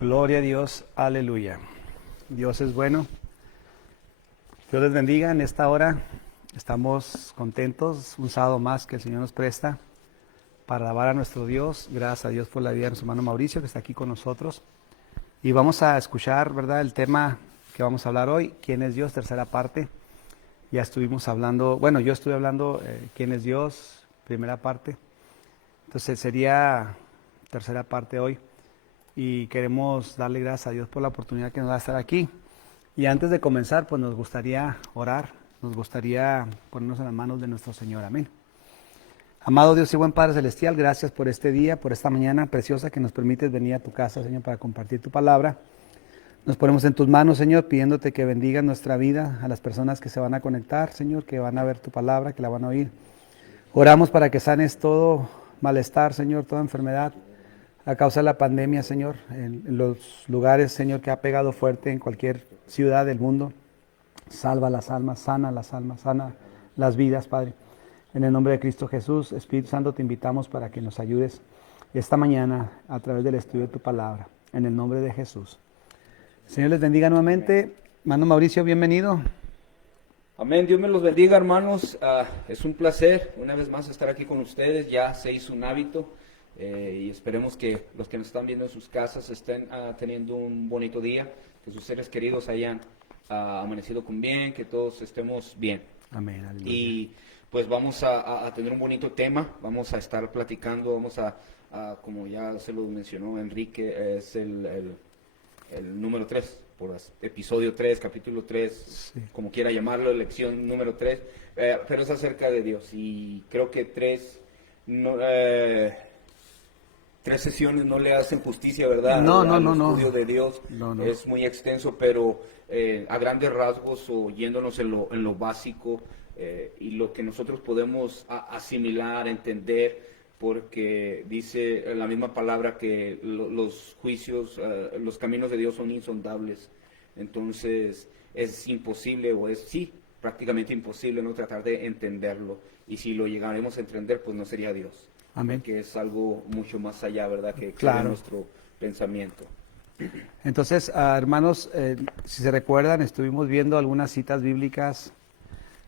Gloria a Dios, aleluya. Dios es bueno. Dios les bendiga en esta hora. Estamos contentos, un sábado más que el Señor nos presta para alabar a nuestro Dios. Gracias a Dios por la vida de nuestro hermano Mauricio que está aquí con nosotros. Y vamos a escuchar, ¿verdad?, el tema que vamos a hablar hoy, ¿quién es Dios? Tercera parte. Ya estuvimos hablando, bueno, yo estuve hablando ¿quién es Dios? Primera parte. Entonces sería tercera parte hoy. Y queremos darle gracias a Dios por la oportunidad que nos da de estar aquí. Y antes de comenzar, pues nos gustaría orar, nos gustaría ponernos en las manos de nuestro Señor. Amén. Amado Dios y buen Padre Celestial, gracias por este día, por esta mañana preciosa que nos permites venir a tu casa, Señor, para compartir tu palabra. Nos ponemos en tus manos, Señor, pidiéndote que bendigas nuestra vida, a las personas que se van a conectar, Señor, que van a ver tu palabra, que la van a oír. Oramos para que sanes todo malestar, Señor, toda enfermedad, a causa de la pandemia, Señor, en los lugares, Señor, que ha pegado fuerte en cualquier ciudad del mundo. Salva las almas, sana las vidas, Padre. En el nombre de Cristo Jesús, Espíritu Santo, te invitamos para que nos ayudes esta mañana a través del estudio de tu palabra. En el nombre de Jesús. Señor les bendiga nuevamente. Hermano Mauricio, bienvenido. Amén, Dios me los bendiga, hermanos. Es un placer una vez más estar aquí con ustedes. Ya se hizo un hábito y esperemos que los que nos están viendo en sus casas estén teniendo un bonito día, que sus seres queridos hayan amanecido con bien, que todos estemos bien. Amén. Aleluya. Y pues vamos a tener un bonito tema, vamos a estar platicando, vamos como ya se lo mencionó Enrique, es el número 3, por episodio 3, capítulo 3, Sí. como quiera llamarlo, lección número 3, pero es acerca de Dios. Y creo que tres sesiones no le hacen justicia, ¿verdad? No. Al estudio de Dios. No. Es muy extenso, pero a grandes rasgos o yéndonos en lo básico y lo que nosotros podemos asimilar, entender, porque dice la misma palabra que los juicios, los caminos de Dios son insondables. Entonces es imposible, prácticamente imposible no tratar de entenderlo. Y si lo llegaremos a entender, pues no sería Dios. Amén. Porque es algo mucho más allá, ¿verdad? Que Claro. nuestro pensamiento. Entonces, hermanos, si se recuerdan, estuvimos viendo algunas citas bíblicas.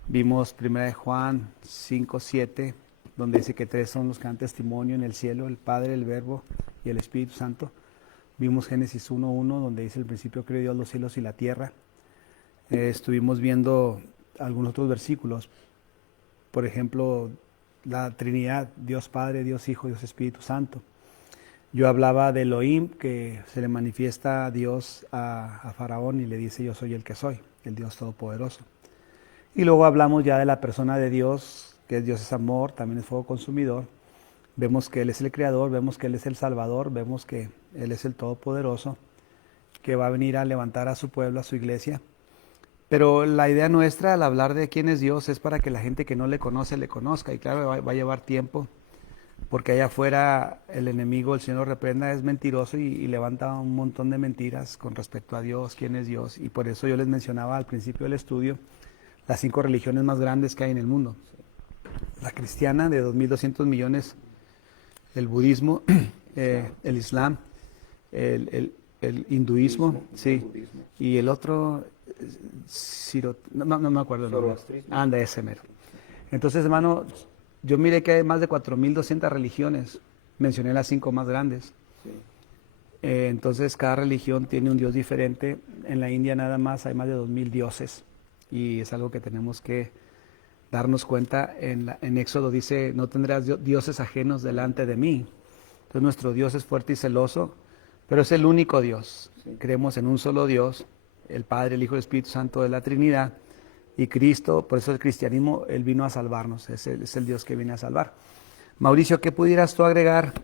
Vimos 1 Juan 5:7, donde dice que tres son los que dan testimonio en el cielo, el Padre, el Verbo y el Espíritu Santo. Vimos Génesis 1:1, donde dice: el principio creó Dios los cielos y la tierra. Estuvimos viendo algunos otros versículos, por ejemplo, la Trinidad, Dios Padre, Dios Hijo, Dios Espíritu Santo. Yo hablaba de Elohim, que se le manifiesta a Dios a Faraón y le dice: yo soy el que soy, el Dios Todopoderoso. Y luego hablamos ya de la persona de Dios, que Dios es amor, también es fuego consumidor. Vemos que Él es el Creador, vemos que Él es el Salvador, vemos que Él es el Todopoderoso, que va a venir a levantar a su pueblo, a su iglesia. Pero la idea nuestra al hablar de quién es Dios es para que la gente que no le conoce, le conozca. Y claro, va a llevar tiempo, porque allá afuera el enemigo, el Señor lo reprenda, es mentiroso y levanta un montón de mentiras con respecto a Dios, quién es Dios. Y por eso yo les mencionaba al principio del estudio las 5 religiones más grandes que hay en el mundo. La cristiana, de 2.200 millones, el budismo, el islam, el hinduismo, sí, budismo. y el otro, no me acuerdo el nombre. Zoroastrismo. Anda, ese mero. Entonces, hermano, yo miré que hay más de 4.200 religiones, mencioné las 5 más grandes. Sí. Entonces, cada religión tiene un dios diferente. En la India nada más hay más de 2.000 dioses. Y es algo que tenemos que darnos cuenta. En Éxodo dice: no tendrás dioses ajenos delante de mí. Entonces nuestro Dios es fuerte y celoso, pero es el único Dios. Sí. Creemos en un solo Dios, el Padre, el Hijo y el Espíritu Santo de la Trinidad. Y Cristo, por eso el cristianismo, Él vino a salvarnos, es el Dios que viene a salvar. Mauricio, ¿qué pudieras tú agregar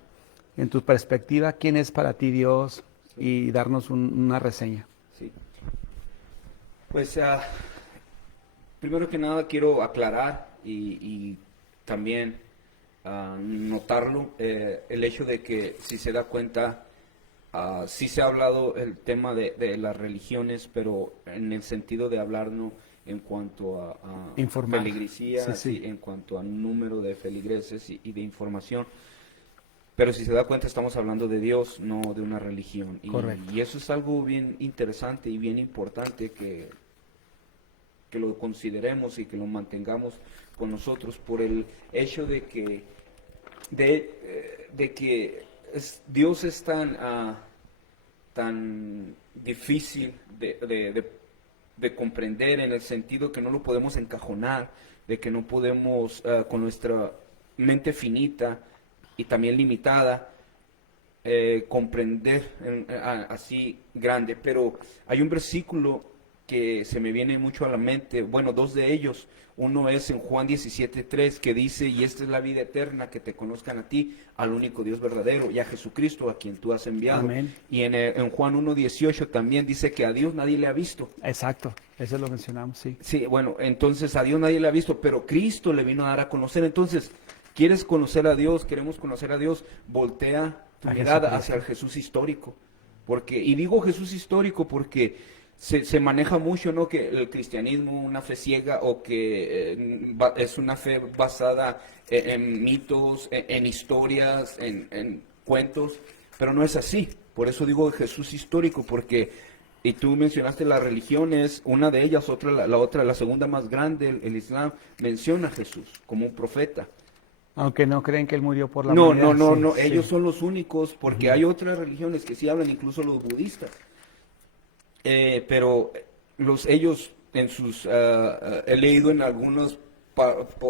en tu perspectiva? ¿Quién es para ti Dios? Y darnos una reseña. Sí. Pues primero que nada quiero aclarar y también notarlo, el hecho de que, si se da cuenta, sí se ha hablado el tema de las religiones, pero en el sentido de hablarnos en cuanto a Informar. feligresía, Sí. en cuanto a número de feligreses y de información. Pero si se da cuenta, estamos hablando de Dios, no de una religión. Correcto. Y eso es algo bien interesante y bien importante que lo consideremos y que lo mantengamos con nosotros por el hecho de que, Dios es tan difícil de comprender, en el sentido que no lo podemos encajonar, de que no podemos, con nuestra mente finita y también limitada, comprender así grande. Pero hay un versículo que se me viene mucho a la mente, bueno, dos de ellos. Uno es en Juan 17:3, que dice: y esta es la vida eterna, que te conozcan a ti, al único Dios verdadero, y a Jesucristo, a quien tú has enviado. Amén. Y en Juan 1:18 también dice que a Dios nadie le ha visto. Exacto, eso lo mencionamos, sí. Sí, bueno, entonces a Dios nadie le ha visto, pero Cristo le vino a dar a conocer. Entonces, ¿quieres conocer a Dios? ¿Queremos conocer a Dios? Voltea tu A mirada Jesucristo. hacia el Jesús histórico. Y digo Jesús histórico porque se maneja mucho, ¿no?, que el cristianismo, una fe ciega, o que es una fe basada en mitos, en historias, en cuentos, pero no es así. Por eso digo Jesús histórico, porque, y tú mencionaste las religiones, una de ellas, la otra, la segunda más grande, el Islam, menciona a Jesús como un profeta. Aunque no creen que Él murió por la No, humanidad. no, Sí, ellos sí. son los únicos, porque hay otras religiones que sí hablan, incluso los budistas. Pero ellos en sus, he leído en algunas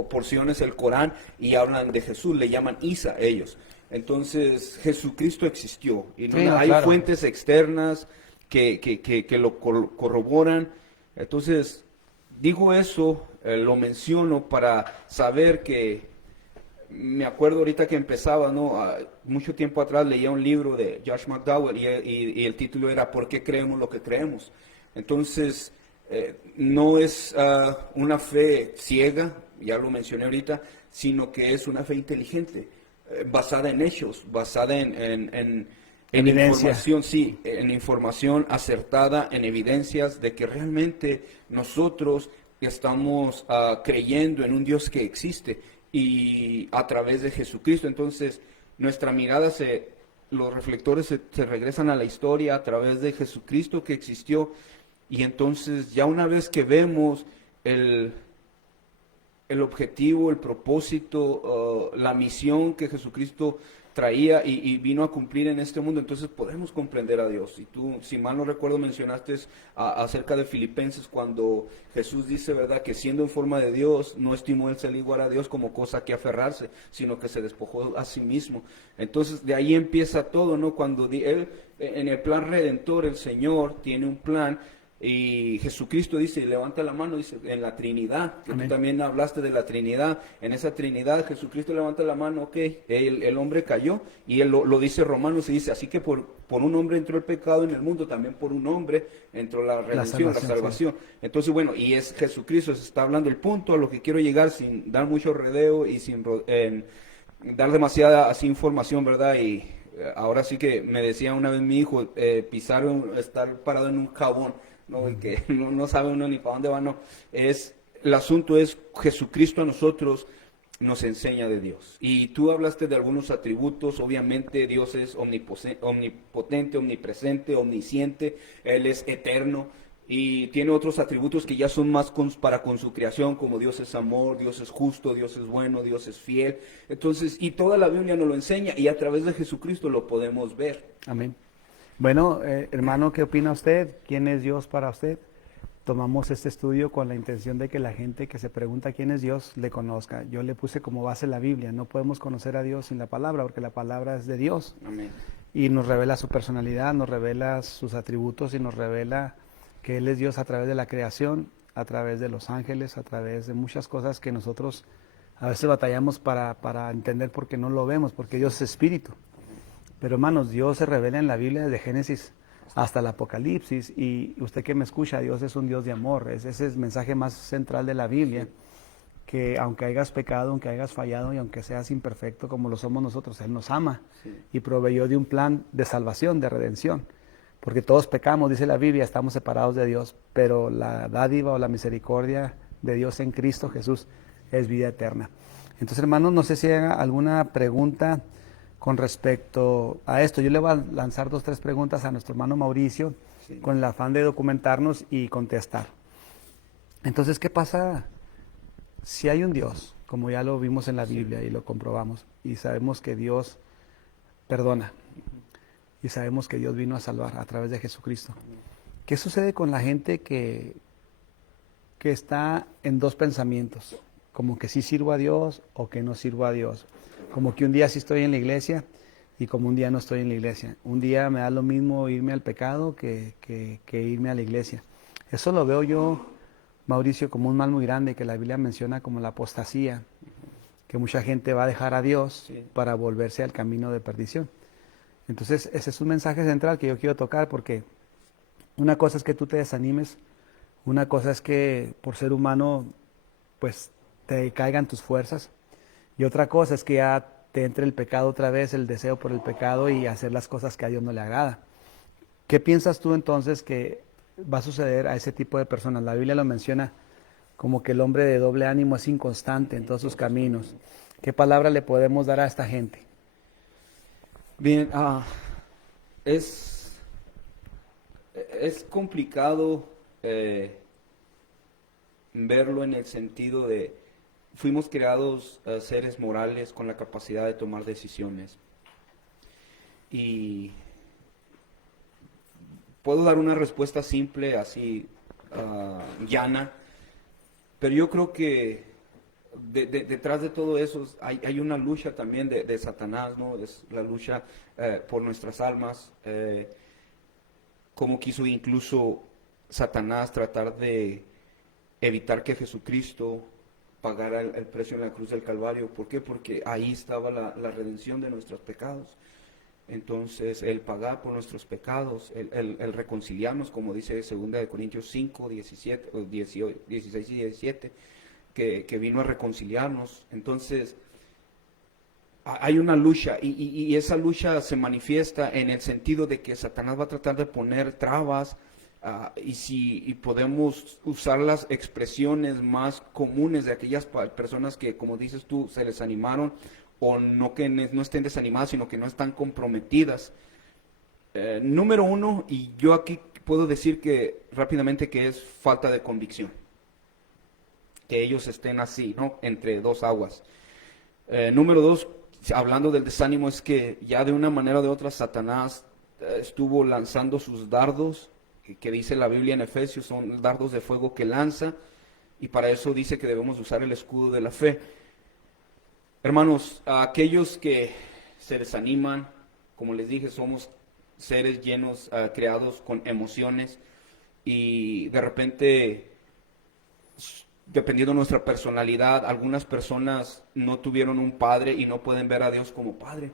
porciones el Corán y hablan de Jesús, le llaman Isa ellos. Entonces Jesucristo existió y Sí, no, hay claro. fuentes externas que lo corroboran. Entonces digo eso, lo menciono para saber que me acuerdo ahorita que empezaba, ¿no? Mucho tiempo atrás leía un libro de Josh McDowell y el título era ¿Por qué creemos lo que creemos? Entonces, no es una fe ciega, ya lo mencioné ahorita, sino que es una fe inteligente, basada en hechos, basada en Evidencia. información, sí, en información acertada, en evidencias de que realmente nosotros estamos creyendo en un Dios que existe y a través de Jesucristo. Entonces, nuestra mirada los reflectores se regresan a la historia a través de Jesucristo que existió, y entonces ya una vez que vemos el objetivo, el propósito, la misión que Jesucristo traía y vino a cumplir en este mundo, entonces podemos comprender a Dios. Y tú, si mal no recuerdo, mencionaste acerca de Filipenses, cuando Jesús dice, ¿verdad?, que siendo en forma de Dios, no estimó el ser igual a Dios como cosa que aferrarse, sino que se despojó a sí mismo. Entonces de ahí empieza todo, ¿no? Cuando Él, en el plan redentor, el Señor tiene un plan. Y Jesucristo dice, levanta la mano, dice, en la Trinidad, que tú también hablaste de la Trinidad. En esa Trinidad, Jesucristo levanta la mano, ok, el hombre cayó, y él lo dice Romanos, y dice, así que por un hombre entró el pecado en el mundo, también por un hombre entró la redención, la salvación. Sí. Entonces, bueno, y es Jesucristo, se está hablando el punto a lo que quiero llegar, sin dar mucho rodeo y sin dar demasiada así información, ¿verdad? Y ahora sí que me decía una vez mi hijo, estar parado en un jabón, ¿no? Y que no sabe uno ni para dónde va, no. El asunto es Jesucristo a nosotros nos enseña de Dios. Y tú hablaste de algunos atributos. Obviamente Dios es omnipotente, omnipresente, omnisciente, Él es eterno, y tiene otros atributos que ya son más para con su creación, como Dios es amor, Dios es justo, Dios es bueno, Dios es fiel. Entonces, y toda la Biblia nos lo enseña, y a través de Jesucristo lo podemos ver. Amén. Bueno, hermano, ¿qué opina usted? ¿Quién es Dios para usted? Tomamos este estudio con la intención de que la gente que se pregunta quién es Dios le conozca. Yo le puse como base la Biblia. No podemos conocer a Dios sin la palabra, porque la palabra es de Dios. Amén. Y nos revela su personalidad, nos revela sus atributos y nos revela que Él es Dios a través de la creación, a través de los ángeles, a través de muchas cosas que nosotros a veces batallamos para entender porque no lo vemos, porque Dios es espíritu. Pero hermanos, Dios se revela en la Biblia desde Génesis hasta el Apocalipsis, y usted que me escucha, Dios es un Dios de amor. Ese es el mensaje más central de la Biblia, que aunque hayas pecado, aunque hayas fallado y aunque seas imperfecto como lo somos nosotros, Él nos ama y proveyó de un plan de salvación, de redención. Porque todos pecamos, dice la Biblia, estamos separados de Dios, pero la dádiva o la misericordia de Dios en Cristo Jesús es vida eterna. Entonces, hermanos, no sé si hay alguna pregunta con respecto a esto. Yo le voy a lanzar 2 o 3 preguntas a nuestro hermano Mauricio, Sí. con el afán de documentarnos y contestar. Entonces, ¿qué pasa si hay un Dios, como ya lo vimos en la Biblia y lo comprobamos, y sabemos que Dios perdona, y sabemos que Dios vino a salvar a través de Jesucristo? ¿Qué sucede con la gente que está en 2 pensamientos? Como que sí sirvo a Dios o que no sirvo a Dios. Como que un día sí estoy en la iglesia y como un día no estoy en la iglesia. Un día me da lo mismo irme al pecado que irme a la iglesia. Eso lo veo yo, Mauricio, como un mal muy grande que la Biblia menciona como la apostasía, que mucha gente va a dejar a Dios Sí. para volverse al camino de perdición. Entonces, ese es un mensaje central que yo quiero tocar, porque una cosa es que tú te desanimes, una cosa es que por ser humano pues te caigan tus fuerzas, y otra cosa es que ya te entre el pecado otra vez, el deseo por el pecado y hacer las cosas que a Dios no le agrada. ¿Qué piensas tú entonces que va a suceder a ese tipo de personas? La Biblia lo menciona como que el hombre de doble ánimo es inconstante en todos sus caminos. ¿Qué palabra le podemos dar a esta gente? Bien, es complicado verlo en el sentido de fuimos creados seres morales con la capacidad de tomar decisiones. Y puedo dar una respuesta simple, así llana, pero yo creo que detrás de todo eso hay una lucha también de Satanás, ¿no? Es la lucha por nuestras almas, como quiso incluso Satanás tratar de evitar que Jesucristo pagara el precio en la cruz del Calvario. ¿Por qué? Porque ahí estaba la redención de nuestros pecados. Entonces, el pagar por nuestros pecados, el reconciliarnos, como dice 2 Corintios 5, 17, 18, 16 y 17, que vino a reconciliarnos. Entonces, hay una lucha y esa lucha se manifiesta en el sentido de que Satanás va a tratar de poner trabas y podemos usar las expresiones más comunes de aquellas personas que, como dices tú, se les animaron o no que no estén desanimadas, sino que no están comprometidas. Número 1, y yo aquí puedo decir que rápidamente que es falta de convicción. Que ellos estén así, ¿no? Entre 2 aguas. Número 2, hablando del desánimo, es que ya de una manera o de otra Satanás estuvo lanzando sus dardos, que dice la Biblia en Efesios, son dardos de fuego que lanza, y para eso dice que debemos usar el escudo de la fe. Hermanos, a aquellos que se desaniman, como les dije, somos seres llenos, creados con emociones, y de repente, dependiendo de nuestra personalidad, algunas personas no tuvieron un padre y no pueden ver a Dios como padre.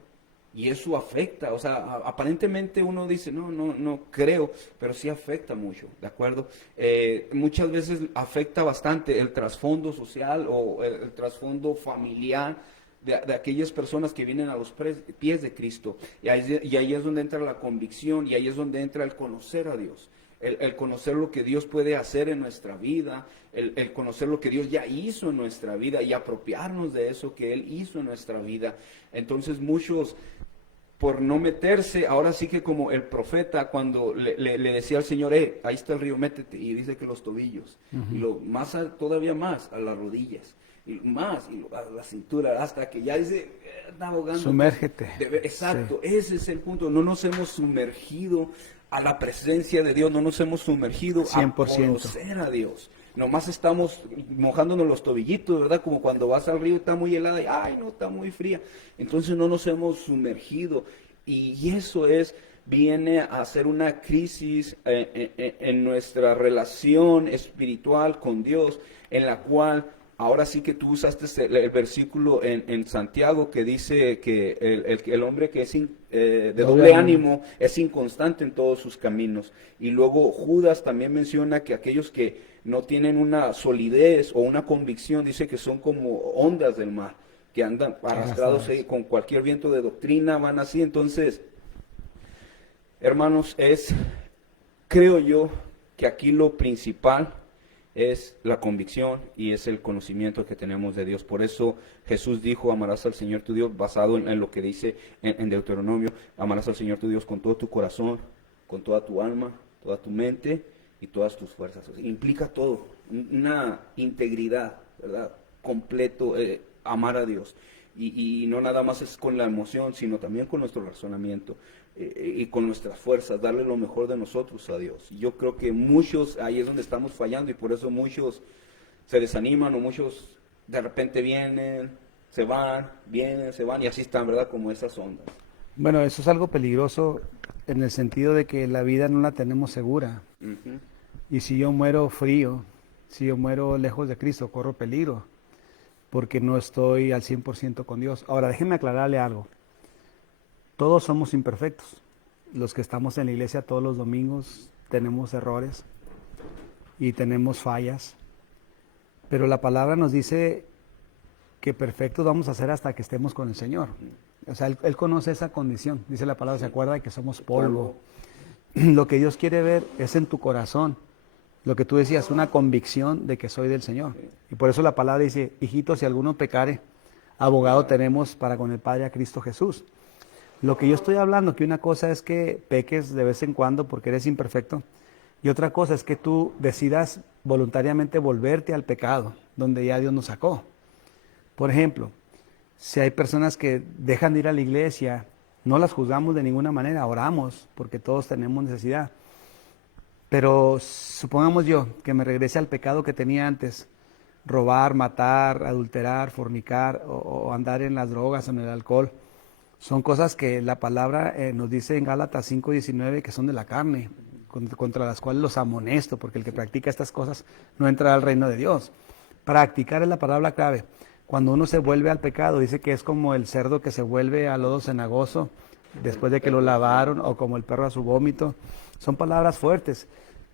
Y eso afecta, o sea, aparentemente uno dice, no creo, pero sí afecta mucho, ¿de acuerdo? Muchas veces afecta bastante el trasfondo social o el trasfondo familiar de aquellas personas que vienen a los pies de Cristo. Y ahí es donde entra la convicción y ahí es donde entra el conocer a Dios. El conocer lo que Dios puede hacer en nuestra vida, el conocer lo que Dios ya hizo en nuestra vida y apropiarnos de eso que Él hizo en nuestra vida. Entonces muchos, por no meterse, ahora sí que como el profeta cuando le decía al Señor, ahí está el río, métete, y dice que los tobillos, y todavía más, a las rodillas, y más, y a la cintura, hasta que ya dice, está ahogando. Sumérgete. Exacto, sí. Ese es el punto, no nos hemos sumergido a la presencia de Dios, no nos hemos sumergido 100%. A conocer a Dios. Nomás estamos mojándonos los tobillitos, ¿verdad? Como cuando vas al río y está muy helada y, ay, no, está muy fría. Entonces no nos hemos sumergido. Y eso viene a ser una crisis en nuestra relación espiritual con Dios, en la cual, ahora sí que tú usaste el versículo en Santiago que dice que el hombre que es de doble ánimo es inconstante en todos sus caminos. Y luego Judas también menciona que aquellos que no tienen una solidez o una convicción, dice que son como ondas del mar, que andan arrastrados con cualquier viento de doctrina, van así. Entonces, hermanos, creo yo que aquí lo principal es la convicción y es el conocimiento que tenemos de Dios. Por eso Jesús dijo, amarás al Señor tu Dios, basado en lo que dice en Deuteronomio, amarás al Señor tu Dios con todo tu corazón, con toda tu alma, toda tu mente y todas tus fuerzas. O sea, implica todo, una integridad, ¿verdad? Completo, amar a Dios. Y no nada más es con la emoción, sino también con nuestro razonamiento y con nuestras fuerzas, darle lo mejor de nosotros a Dios. Yo creo que muchos, ahí es donde estamos fallando y por eso muchos se desaniman o muchos de repente vienen, se van, vienen, se van y así están, ¿verdad? Como esas ondas. Bueno, eso es algo peligroso en el sentido de que la vida no la tenemos segura. Ujú. Y si yo muero frío, si yo muero lejos de Cristo, corro peligro, porque no estoy al 100% con Dios. Ahora, déjenme aclararle algo. Todos somos imperfectos. Los que estamos en la iglesia todos los domingos tenemos errores y tenemos fallas. Pero la palabra nos dice que perfectos vamos a ser hasta que estemos con el Señor. O sea, Él conoce esa condición. Dice la palabra, se acuerda de que somos polvo. Lo que Dios quiere ver es en tu corazón. Lo que tú decías, una convicción de que soy del Señor. Y por eso la palabra dice, hijitos, si alguno pecare, abogado tenemos para con el Padre a Cristo Jesús. Lo que yo estoy hablando, que una cosa es que peques de vez en cuando porque eres imperfecto, y otra cosa es que tú decidas voluntariamente volverte al pecado, donde ya Dios nos sacó. Por ejemplo, si hay personas que dejan de ir a la iglesia, no las juzgamos de ninguna manera, oramos, porque todos tenemos necesidad. Pero supongamos yo que me regrese al pecado que tenía antes, robar, matar, adulterar, fornicar o andar en las drogas o en el alcohol. Son cosas que la palabra nos dice en Gálatas 5:19 que son de la carne, contra las cuales los amonesto, porque el que practica estas cosas no entra al reino de Dios. Practicar es la palabra clave. Cuando uno se vuelve al pecado, dice que es como el cerdo que se vuelve a lodo cenagoso después de que lo lavaron, o como el perro a su vómito. Son palabras fuertes.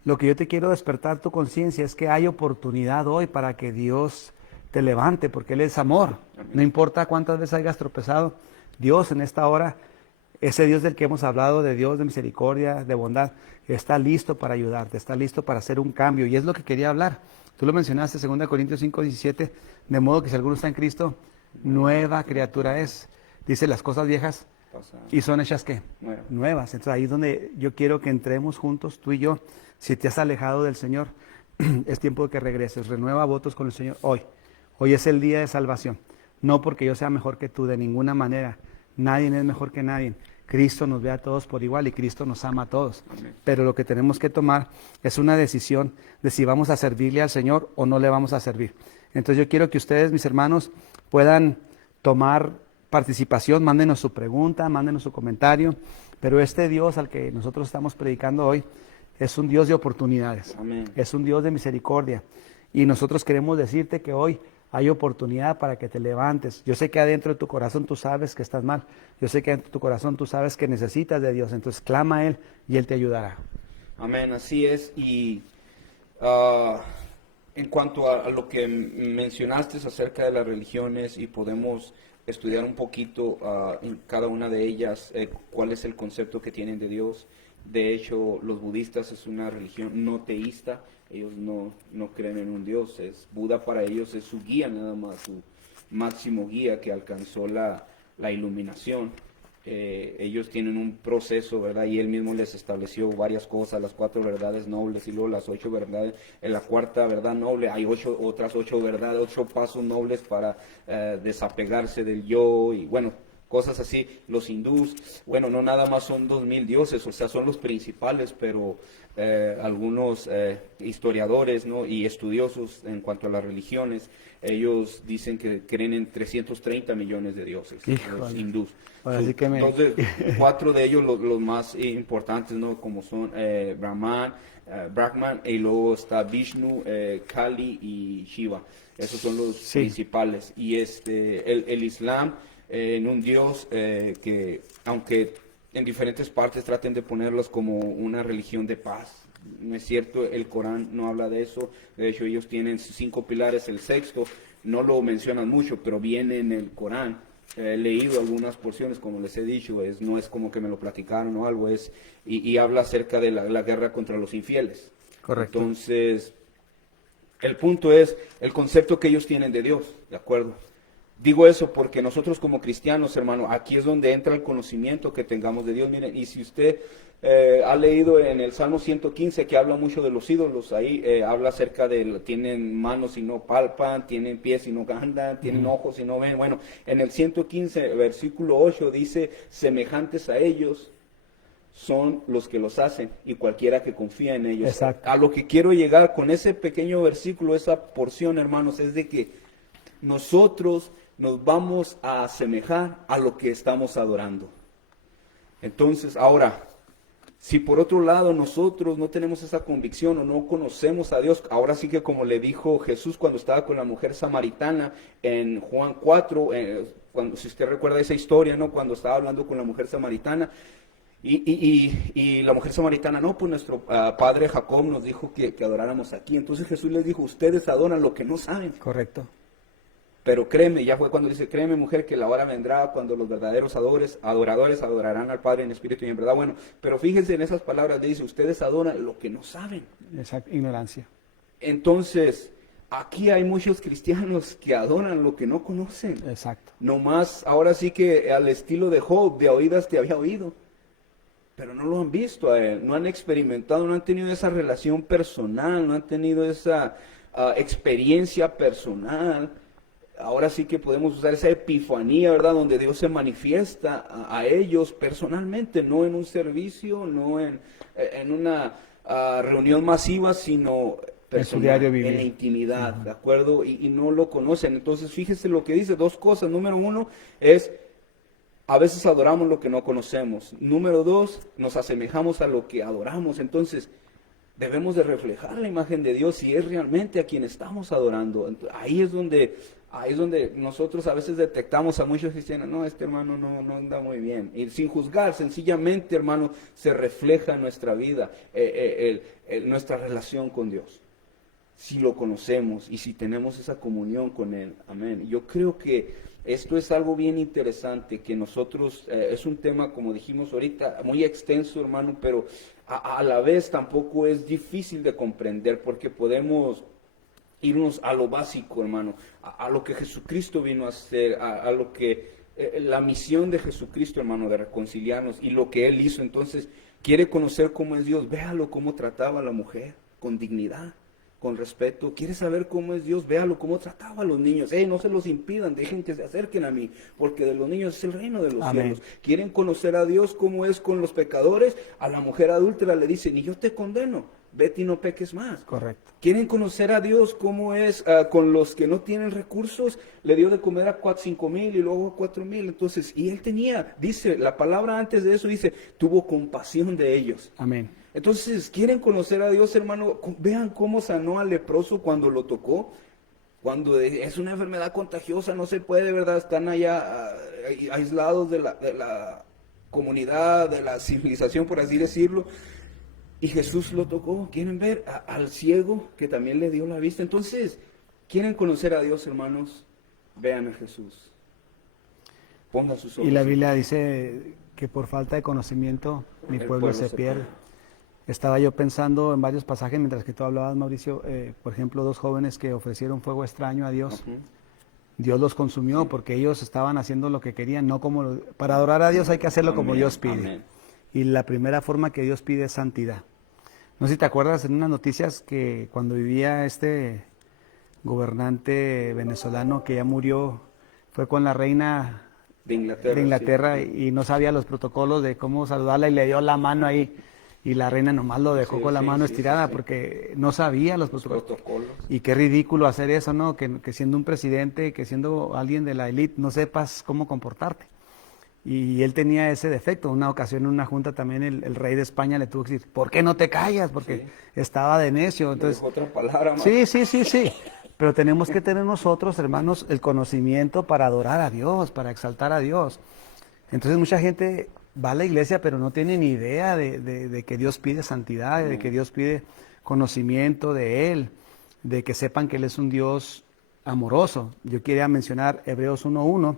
Lo que yo te quiero despertar tu conciencia es que hay oportunidad hoy para que Dios te levante, porque Él es amor. No importa cuántas veces hayas tropezado, Dios en esta hora, ese Dios del que hemos hablado, de Dios de misericordia, de bondad, está listo para ayudarte, está listo para hacer un cambio. Y es lo que quería hablar. Tú lo mencionaste, 2 Corintios 5:17, de modo que si alguno está en Cristo, nueva criatura es. Dice, las cosas viejas y son hechas ¿qué? Nuevas. Entonces ahí es donde yo quiero que entremos juntos, tú y yo. Si te has alejado del Señor, es tiempo de que regreses. Renueva votos con el Señor hoy. Hoy es el día de salvación. No porque yo sea mejor que tú, de ninguna manera. Nadie es mejor que nadie. Cristo nos ve a todos por igual y Cristo nos ama a todos. Amén. Pero lo que tenemos que tomar es una decisión de si vamos a servirle al Señor o no le vamos a servir. Entonces yo quiero que ustedes, mis hermanos, puedan tomar participación, mándenos su pregunta, mándenos su comentario, pero este Dios al que nosotros estamos predicando hoy es un Dios de oportunidades. Amén. Es un Dios de misericordia y nosotros queremos decirte que hoy hay oportunidad para que te levantes. Yo sé que adentro de tu corazón tú sabes que estás mal. Yo sé que adentro de tu corazón tú sabes que necesitas de Dios. Entonces clama a Él y Él te ayudará. Amén, así es. Y en cuanto a lo que mencionaste acerca de las religiones, y podemos estudiar un poquito en cada una de ellas cuál es el concepto que tienen de Dios. De hecho, los budistas es una religión no teísta. Ellos no creen en un Dios. Buda para ellos es su guía nada más, su máximo guía que alcanzó la iluminación. Ellos tienen un proceso, ¿verdad? Y él mismo les estableció varias cosas, las 4 verdades nobles y luego las 8 verdades. En la cuarta verdad noble hay otras 8 verdades, 8 pasos nobles para desapegarse del yo y bueno, cosas así. Los hindús, bueno, no nada más son 2000 dioses, o sea, son los principales, pero algunos historiadores, ¿no? Y estudiosos en cuanto a las religiones, ellos dicen que creen en 330 millones de dioses, los hindús. Así que Entonces, 4 de ellos, los más importantes, ¿no? Como son Brahman, y luego está Vishnu, Kali y Shiva. Esos son los principales. Y el Islam, en un Dios que, aunque en diferentes partes traten de ponerlos como una religión de paz, no es cierto, el Corán no habla de eso. De hecho, ellos tienen 5 pilares, el sexto no lo mencionan mucho, pero viene en el Corán. He leído algunas porciones, como les he dicho, no es como que me lo platicaron o algo, y habla acerca de la guerra contra los infieles. Correcto. Entonces, El punto es el concepto que ellos tienen de Dios, ¿de acuerdo? Digo eso porque nosotros como cristianos, hermano, aquí es donde entra el conocimiento que tengamos de Dios. Miren, y si usted ha leído en el Salmo 115 que habla mucho de los ídolos, ahí habla acerca de, tienen manos y no palpan, tienen pies y no andan, tienen ojos y no ven. Bueno, en el 115, versículo 8 dice, semejantes a ellos son los que los hacen y cualquiera que confía en ellos. Exacto. A lo que quiero llegar con ese pequeño versículo, esa porción, hermanos, es de que nosotros nos vamos a asemejar a lo que estamos adorando. Entonces, ahora, si por otro lado nosotros no tenemos esa convicción o no conocemos a Dios, ahora sí que como le dijo Jesús cuando estaba con la mujer samaritana en Juan 4, cuando, si usted recuerda esa historia, ¿no? Cuando estaba hablando con la mujer samaritana, y la mujer samaritana, no, pues nuestro padre Jacob nos dijo que adoráramos aquí. Entonces Jesús les dijo, ustedes adoran lo que no saben. Correcto. Pero créeme, ya fue cuando dice, créeme mujer, que la hora vendrá cuando los verdaderos adoradores adorarán al Padre en espíritu y en verdad. Bueno, pero fíjense en esas palabras, dice, ustedes adoran lo que no saben. Exacto, ignorancia. Entonces, aquí hay muchos cristianos que adoran lo que no conocen. Exacto. No más, ahora sí que al estilo de Job, de oídas te había oído. Pero no lo han visto a él, no han experimentado, no han tenido esa relación personal, no han tenido esa experiencia personal. Ahora sí que podemos usar esa epifanía, ¿verdad? Donde Dios se manifiesta a ellos personalmente, no en un servicio, no en una reunión masiva, sino en su diario vivir, en la intimidad, ¿de acuerdo? Y no lo conocen. Entonces, fíjese lo que dice, dos cosas. Número uno es, a veces adoramos lo que no conocemos. Número dos, nos asemejamos a lo que adoramos. Entonces, debemos de reflejar la imagen de Dios si es realmente a quien estamos adorando. Ahí es donde nosotros a veces detectamos a muchos cristianos, no, este hermano no anda muy bien. Y sin juzgar, sencillamente, hermano, se refleja en nuestra vida, nuestra relación con Dios. Si lo conocemos y si tenemos esa comunión con Él. Amén. Yo creo que esto es algo bien interesante, que nosotros, es un tema, como dijimos ahorita, muy extenso, hermano, pero a la vez tampoco es difícil de comprender, porque podemos irnos a lo básico, hermano, a lo que Jesucristo vino a hacer, a lo que la misión de Jesucristo, hermano, de reconciliarnos y lo que Él hizo. Entonces, quiere conocer cómo es Dios, véalo cómo trataba a la mujer, con dignidad, con respeto. Quiere saber cómo es Dios, véalo cómo trataba a los niños. No se los impidan, dejen que se acerquen a mí, porque de los niños es el reino de los Amén. cielos. Quieren conocer a Dios cómo es con los pecadores. A la mujer adúltera le dicen, y yo te condeno, vete y no peques más. Correcto. Quieren conocer a Dios cómo es con los que no tienen recursos. Le dio de comer a 5,000 y luego a 4,000. Entonces, y Él tenía, dice, la palabra antes de eso dice, tuvo compasión de ellos. Amén. Entonces, quieren conocer a Dios, hermano. Vean cómo sanó al leproso cuando lo tocó. Cuando es una enfermedad contagiosa, no se puede, ¿verdad? Están allá aislados de la comunidad, de la civilización, por así decirlo. Y Jesús lo tocó. ¿Quieren ver al ciego que también le dio la vista? Entonces, ¿quieren conocer a Dios, hermanos? Vean a Jesús. Pongan sus ojos. Y la Biblia dice que por falta de conocimiento mi pueblo se pierde. Estaba yo pensando en varios pasajes mientras que tú hablabas, Mauricio, por ejemplo, dos jóvenes que ofrecieron fuego extraño a Dios. Dios los consumió porque ellos estaban haciendo lo que querían, no como para adorar a Dios hay que hacerlo como Dios pide. Amén. Y la primera forma que Dios pide es santidad. No sé si te acuerdas en unas noticias que cuando vivía este gobernante venezolano que ya murió, fue con la reina de Inglaterra sí. y no sabía los protocolos de cómo saludarla y le dio la mano ahí. Y la reina nomás lo dejó con la mano estirada porque no sabía los protocolos. Y qué ridículo hacer eso, ¿no? Que siendo un presidente, que siendo alguien de la élite, no sepas cómo comportarte. Y él tenía ese defecto. Una ocasión en una junta también el rey de España le tuvo que decir, ¿por qué no te callas? Porque estaba de necio. Entonces, otra palabra más. Sí. Pero tenemos que tener nosotros, hermanos, el conocimiento para adorar a Dios, para exaltar a Dios. Entonces mucha gente va a la iglesia, pero no tiene ni idea de que Dios pide santidad, de que Dios pide conocimiento de Él, de que sepan que Él es un Dios amoroso. Yo quería mencionar Hebreos 1:1,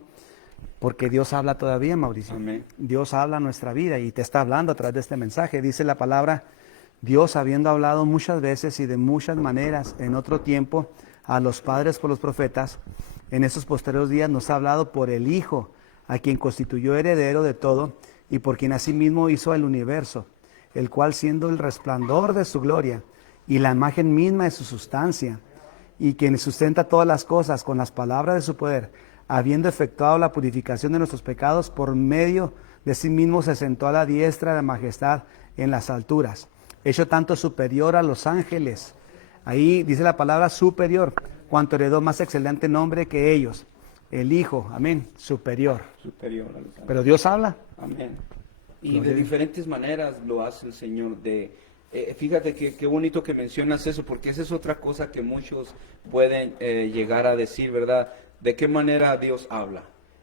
porque Dios habla todavía, Mauricio. Amén. Dios habla a nuestra vida y te está hablando a través de este mensaje. Dice la palabra, Dios, habiendo hablado muchas veces y de muchas maneras en otro tiempo a los padres por los profetas, en estos posteriores días nos ha hablado por el Hijo, a quien constituyó heredero de todo y por quien asimismo hizo el universo, el cual siendo el resplandor de su gloria y la imagen misma de su sustancia, y quien sustenta todas las cosas con las palabras de su poder, habiendo efectuado la purificación de nuestros pecados, por medio de sí mismo se sentó a la diestra de la majestad en las alturas, hecho tanto superior a los ángeles. Ahí dice la palabra superior, cuanto heredó más excelente nombre que ellos. El Hijo, amén, superior. Superior a los ángeles. Pero Dios habla. Amén. Y Gloria de a Dios. diferentes maneras lo hace el Señor. Fíjate qué bonito que mencionas eso, porque esa es otra cosa que muchos pueden llegar a decir, ¿verdad? ¿De qué manera Dios habla?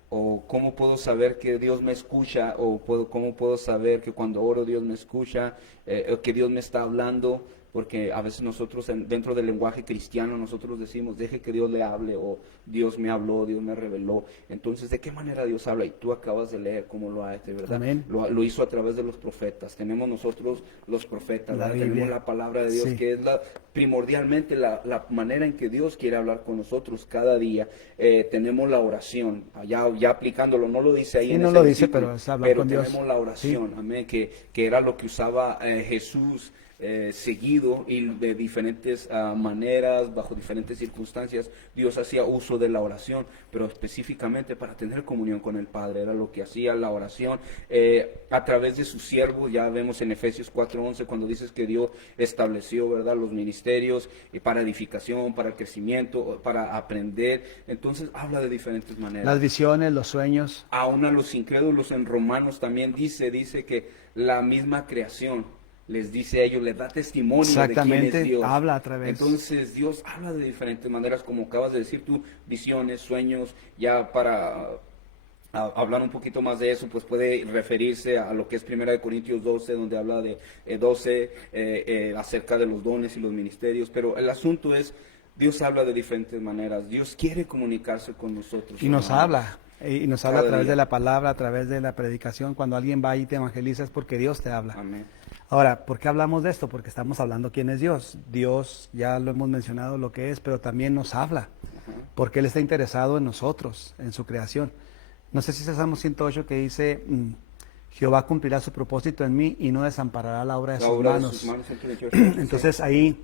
O cómo puedo saber que Dios me escucha, o cómo puedo saber que cuando oro Dios me escucha, o que Dios me está hablando. Porque a veces nosotros dentro del lenguaje cristiano nosotros decimos, deje que Dios le hable, o Dios me habló, Dios me reveló. Entonces, ¿de qué manera Dios habla? Y tú acabas de leer cómo lo hace, ¿verdad? Amén. Lo hizo a través de los profetas. Tenemos nosotros los profetas, La ¿verdad? Biblia. Tenemos la palabra de Dios, Sí. que es primordialmente la manera en que Dios quiere hablar con nosotros cada día. Tenemos la oración, ya aplicándolo, no lo dice ahí Sí, en no ese lo dice, versículo, pero es hablar con Dios. tenemos la oración, amén, que era lo que usaba Jesús seguido, y de diferentes maneras, bajo diferentes circunstancias, Dios hacía uso de la oración, pero específicamente para tener comunión con el Padre, era lo que hacía la oración a través de sus siervos. Ya vemos en Efesios 4:11 cuando dices que Dios estableció, ¿verdad?, los ministerios para edificación, para crecimiento, para aprender. Entonces habla de diferentes maneras. Las visiones, los sueños. Aún a los incrédulos en Romanos también dice que la misma creación les dice a ellos, les da testimonio de quién Exactamente, es Dios. habla a través. Entonces Dios habla de diferentes maneras, como acabas de decir tú, visiones, sueños. Ya para hablar un poquito más de eso, pues puede referirse a lo que es 1 Corintios 12, donde habla de 12 acerca de los dones y los ministerios. Pero el asunto es, Dios habla de diferentes maneras. Dios quiere comunicarse con nosotros. Y nos hermanos. habla. Y nos habla a Cada través día. de la palabra, a través de la predicación. Cuando alguien va y te evangeliza es porque Dios te habla. Amén. Ahora, ¿por qué hablamos de esto? Porque estamos hablando quién es Dios. Dios, ya lo hemos mencionado lo que es, pero también nos habla. Porque Él está interesado en nosotros, en su creación. No sé si es Salmo 108 que dice, Jehová cumplirá su propósito en mí y no desamparará la obra de La sus obra de manos. sus manos, 128. Entonces ahí,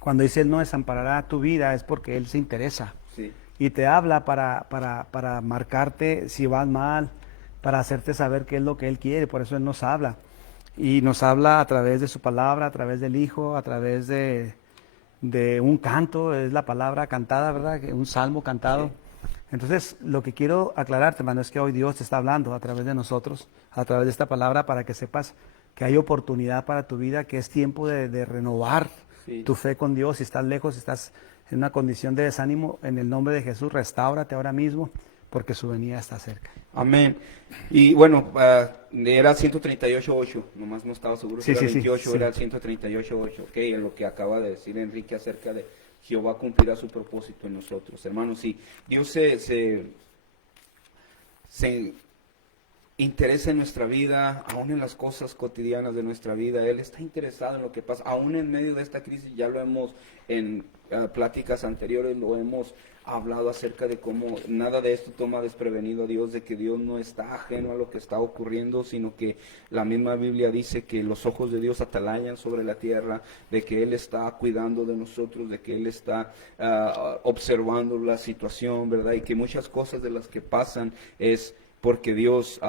cuando dice Él no desamparará tu vida, es porque Él se interesa. Sí. Y te habla para marcarte si vas mal, para hacerte saber qué es lo que Él quiere. Por eso Él nos habla. Y nos habla a través de su palabra, a través del Hijo, a través de un canto, es la palabra cantada, ¿verdad? Un salmo cantado. Sí. Entonces, lo que quiero aclararte, hermano, es que hoy Dios te está hablando a través de nosotros, a través de esta palabra, para que sepas que hay oportunidad para tu vida, que es tiempo de renovar Sí. tu fe con Dios. Si estás lejos, si estás en una condición de desánimo, en el nombre de Jesús, restáurate ahora mismo, porque su venida está cerca. Amén. Y bueno, era 138.8, nomás no estaba seguro si Sí, era sí, 28, sí. era 138.8, ok, en lo que acaba de decir Enrique acerca de Jehová cumplirá su propósito en nosotros, hermanos. Sí, Dios se interesa en nuestra vida, aún en las cosas cotidianas de nuestra vida. Él está interesado en lo que pasa, aún en medio de esta crisis. Ya lo hemos en pláticas anteriores, lo hemos hablado acerca de cómo nada de esto toma desprevenido a Dios, de que Dios no está ajeno a lo que está ocurriendo, sino que la misma Biblia dice que los ojos de Dios atalayan sobre la tierra, de que Él está cuidando de nosotros, de que Él está observando la situación, ¿verdad? Y que muchas cosas de las que pasan es porque Dios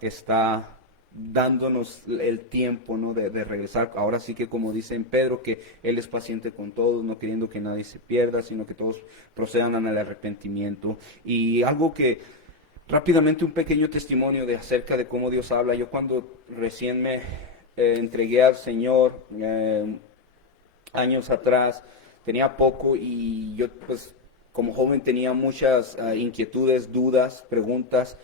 está dándonos el tiempo, ¿no?, de regresar. Ahora sí que, como dice en Pedro, que Él es paciente con todos, no queriendo que nadie se pierda, sino que todos procedan al arrepentimiento. Y algo que, rápidamente, un pequeño testimonio de acerca de cómo Dios habla. Yo cuando recién me entregué al Señor, años atrás, tenía poco, y yo, pues, como joven tenía muchas inquietudes, dudas, preguntas,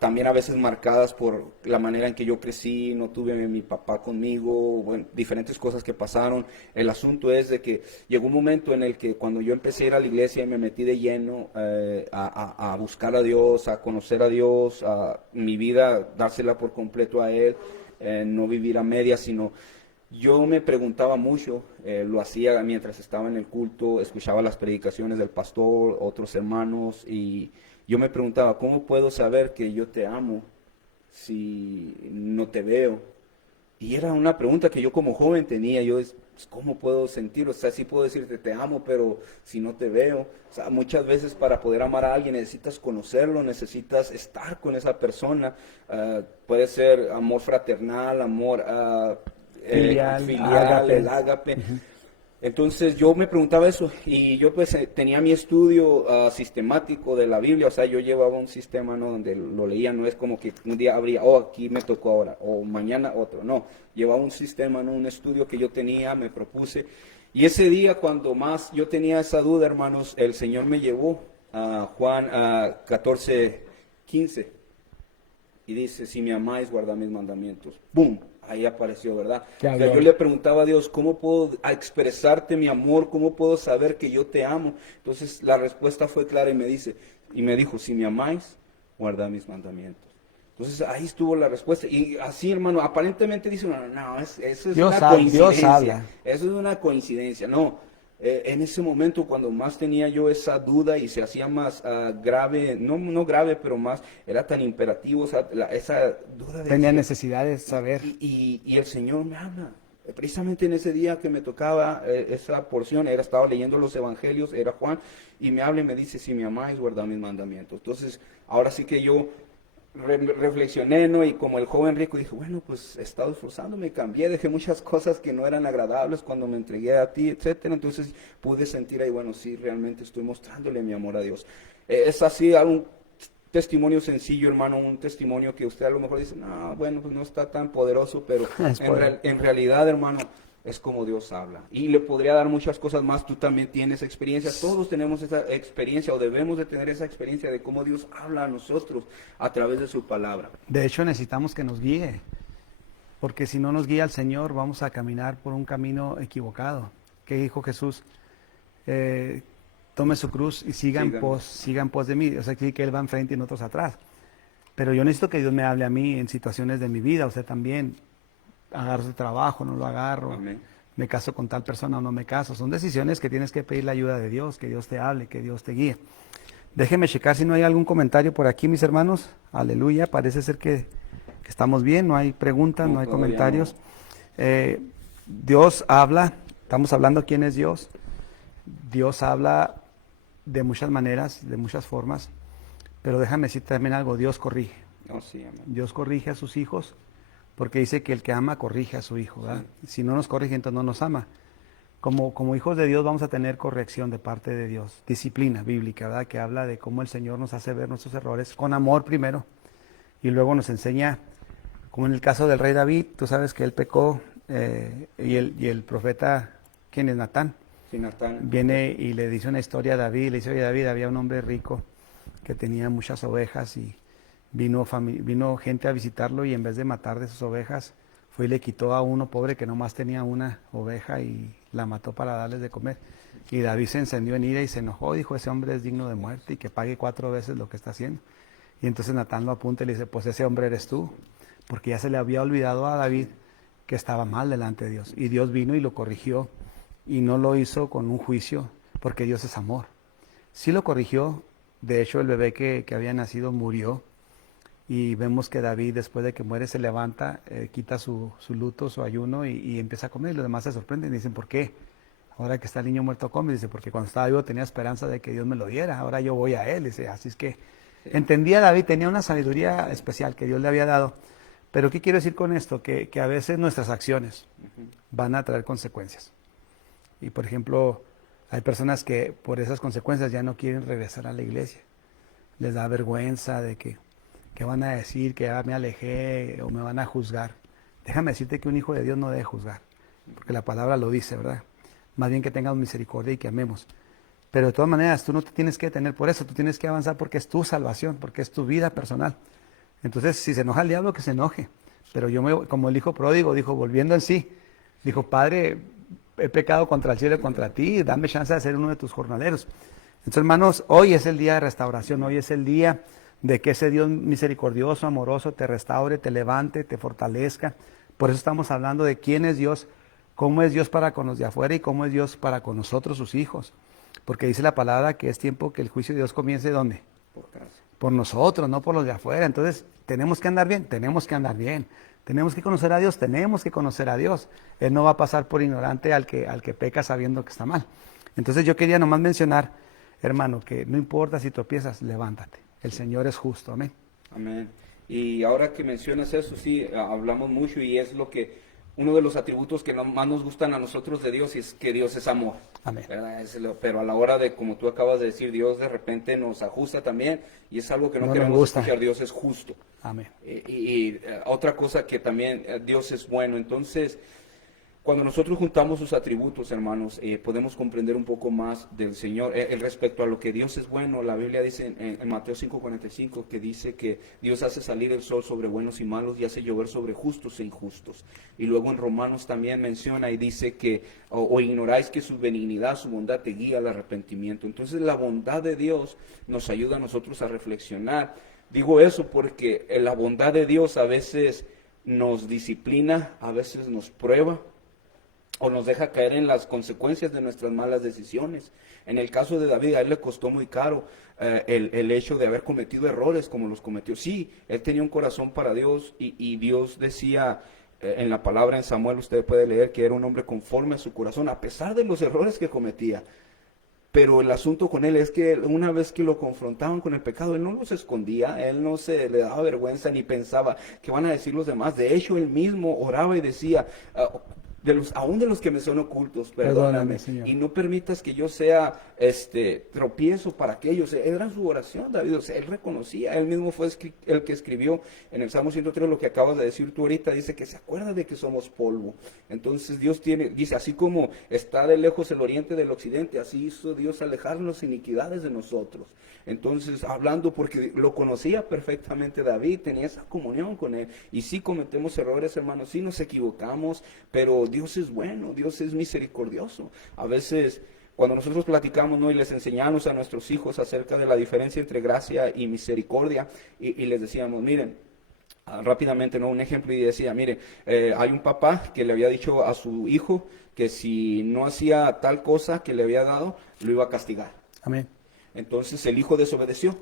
también a veces marcadas por la manera en que yo crecí. No tuve a mi papá conmigo, bueno, diferentes cosas que pasaron. El asunto es de que llegó un momento en el que cuando yo empecé a ir a la iglesia y me metí de lleno a buscar a Dios, a conocer a Dios, a mi vida dársela por completo a Él, no vivir a medias, sino yo me preguntaba mucho, lo hacía mientras estaba en el culto, escuchaba las predicaciones del pastor, otros hermanos, y yo me preguntaba, ¿cómo puedo saber que yo te amo si no te veo? Y era una pregunta que yo como joven tenía, ¿cómo puedo sentirlo? O sea, sí puedo decirte te amo, pero si no te veo. O sea, muchas veces para poder amar a alguien necesitas conocerlo, necesitas estar con esa persona. Puede ser amor fraternal, amor Filial, filial, el ágape. ágape. Entonces yo me preguntaba eso y yo pues tenía mi estudio sistemático de la Biblia, o sea, yo llevaba un sistema, ¿no? Donde lo leía, no es como que un día abría, oh, aquí me tocó ahora, o mañana otro, no, llevaba un sistema, ¿no? Un estudio que yo tenía, me propuse, y ese día cuando más yo tenía esa duda, hermanos, el Señor me llevó a Juan 14:15 y dice, si me amáis, guardad mis mandamientos. ¡Bum! Ahí apareció, ¿verdad? Te O sea, habló. yo le preguntaba a Dios, ¿cómo puedo expresarte mi amor? ¿Cómo puedo saber que yo te amo? Entonces la respuesta fue clara y me dijo, si me amáis, guardad mis mandamientos. Entonces ahí estuvo la respuesta. Y así, hermano, aparentemente dice, no, eso es Dios una habla, Dios coincidencia. habla. Eso es una coincidencia. No, en ese momento cuando más tenía yo esa duda y se hacía más grave, no grave, pero más, era tan imperativo esa duda de Tenía decir, necesidad de saber. y el Señor me habla. Precisamente en ese día que me tocaba esa porción, estaba leyendo los evangelios, era Juan, y me habla y me dice, si me amáis, guardad mis mandamientos. Entonces, ahora sí que yo reflexioné, ¿no? Y como el joven rico dije, bueno, pues he estado esforzándome, cambié, dejé muchas cosas que no eran agradables cuando me entregué a ti, etcétera. Entonces pude sentir ahí, bueno, sí, realmente estoy mostrándole mi amor a Dios. Es así algún testimonio sencillo, hermano, un testimonio que usted a lo mejor dice, no, bueno, pues no está tan poderoso, pero Es poder. en realidad, hermano, es como Dios habla. Y le podría dar muchas cosas más, tú también tienes experiencia, todos tenemos esa experiencia o debemos de tener esa experiencia de cómo Dios habla a nosotros a través de su palabra. De hecho, necesitamos que nos guíe, porque si no nos guía el Señor, vamos a caminar por un camino equivocado. ¿Qué dijo Jesús? Tome su cruz y siga en pos de mí. O sea, que Él va enfrente y nosotros atrás. Pero yo necesito que Dios me hable a mí en situaciones de mi vida, usted también. Agarro su trabajo, no lo agarro. Amén. Me caso con tal persona o no me caso. Son decisiones que tienes que pedir la ayuda de Dios, que Dios te hable, que Dios te guíe. Déjeme checar si no hay algún comentario por aquí, mis hermanos. Aleluya, parece ser que estamos bien, no hay preguntas, no hay todavía comentarios. no. Dios habla, estamos hablando quién es Dios. Dios habla de muchas maneras, de muchas formas, pero déjame decir también algo, Dios corrige. Oh, sí, amén. Dios corrige a sus hijos, porque dice que el que ama corrige a su hijo, ¿verdad? Si no nos corrige, entonces no nos ama. Como hijos de Dios vamos a tener corrección de parte de Dios, disciplina bíblica, ¿verdad? Que habla de cómo el Señor nos hace ver nuestros errores, con amor primero, y luego nos enseña, como en el caso del rey David, tú sabes que él pecó, y el profeta, ¿quién es? Natán, Sí, Natán. viene y le dice una historia a David, le dice, oye David, había un hombre rico que tenía muchas ovejas y vino gente a visitarlo y en vez de matar de sus ovejas, fue y le quitó a uno pobre que nomás tenía una oveja y la mató para darles de comer. Y David se encendió en ira y se enojó, dijo, ese hombre es digno de muerte y que pague 4 veces lo que está haciendo. Y entonces Natán lo apunta y le dice, pues ese hombre eres tú, porque ya se le había olvidado a David que estaba mal delante de Dios. Y Dios vino y lo corrigió y no lo hizo con un juicio, porque Dios es amor. Sí lo corrigió, de hecho el bebé que había nacido murió, y vemos que David después de que muere se levanta, quita su luto, su ayuno y empieza a comer, y los demás se sorprenden y dicen, ¿por qué? Ahora que está el niño muerto come, dice, porque cuando estaba vivo tenía esperanza de que Dios me lo diera, ahora yo voy a él, dice, así es que entendía David, tenía una sabiduría especial que Dios le había dado. Pero ¿qué quiero decir con esto? Que a veces nuestras acciones van a traer consecuencias. Y por ejemplo, hay personas que por esas consecuencias ya no quieren regresar a la iglesia. Les da vergüenza de que van a decir, que ya me alejé o me van a juzgar. Déjame decirte que un hijo de Dios no debe juzgar, porque la palabra lo dice, ¿verdad? Más bien que tengamos misericordia y que amemos. Pero de todas maneras, tú no te tienes que detener por eso, tú tienes que avanzar porque es tu salvación, porque es tu vida personal. Entonces, si se enoja el diablo, que se enoje. Pero como el hijo pródigo, dijo, volviendo en sí, dijo, Padre, he pecado contra el cielo y contra ti, dame chance de ser uno de tus jornaleros. Entonces, hermanos, hoy es el día de restauración, hoy es el día de que ese Dios misericordioso, amoroso, te restaure, te levante, te fortalezca. Por eso estamos hablando de quién es Dios, cómo es Dios para con los de afuera y cómo es Dios para con nosotros, sus hijos. Porque dice la palabra que es tiempo que el juicio de Dios comience, ¿dónde? Por casa. Por nosotros, no por los de afuera. Entonces, tenemos que andar bien, tenemos que andar bien. Tenemos que conocer a Dios, tenemos que conocer a Dios. Él no va a pasar por ignorante al que peca sabiendo que está mal. Entonces yo quería nomás mencionar, hermano, que no importa si tropiezas, levántate. El Señor es justo, amén. Amén. Y ahora que mencionas eso, sí, hablamos mucho y es lo que, uno de los atributos que más nos gustan a nosotros de Dios es que Dios es amor. Amén. Pero a la hora de, como tú acabas de decir, Dios de repente nos ajusta también y es algo que no No nos queremos gusta. escuchar. Dios es justo. Amén. Otra cosa que también Dios es bueno. Entonces, cuando nosotros juntamos sus atributos, hermanos, podemos comprender un poco más del Señor. Respecto a lo que Dios es bueno, la Biblia dice en Mateo 5:45 que dice que Dios hace salir el sol sobre buenos y malos y hace llover sobre justos e injustos. Y luego en Romanos también menciona y dice que o ignoráis que su benignidad, su bondad te guía al arrepentimiento. Entonces la bondad de Dios nos ayuda a nosotros a reflexionar. Digo eso porque la bondad de Dios a veces nos disciplina, a veces nos prueba, o nos deja caer en las consecuencias de nuestras malas decisiones. En el caso de David, a él le costó muy caro el hecho de haber cometido errores como los cometió. Sí, él tenía un corazón para Dios y Dios decía en la palabra en Samuel, usted puede leer que era un hombre conforme a su corazón, a pesar de los errores que cometía. Pero el asunto con él es que una vez que lo confrontaban con el pecado, él no los escondía, él no se le daba vergüenza ni pensaba qué van a decir los demás. De hecho, él mismo oraba y decía, aún de los que me son ocultos, perdóname, Señor. y no permitas que yo sea tropiezo para aquellos. Era su oración, David, o sea, él reconocía, él mismo fue el que escribió en el Salmo 103 lo que acabas de decir tú ahorita, dice que se acuerda de que somos polvo. Entonces Dios dice, así como está de lejos el oriente del occidente, así hizo Dios alejar las iniquidades de nosotros. Entonces, hablando porque lo conocía perfectamente David, tenía esa comunión con él. Y sí cometemos errores, hermanos, sí nos equivocamos, pero Dios es bueno, Dios es misericordioso. A veces, cuando nosotros platicamos, ¿no?, y les enseñamos a nuestros hijos acerca de la diferencia entre gracia y misericordia, y les decíamos, miren, rápidamente, ¿no?, un ejemplo, y decía, mire, hay un papá que le había dicho a su hijo que si no hacía tal cosa que le había dado, lo iba a castigar. Amén. Entonces el hijo desobedeció.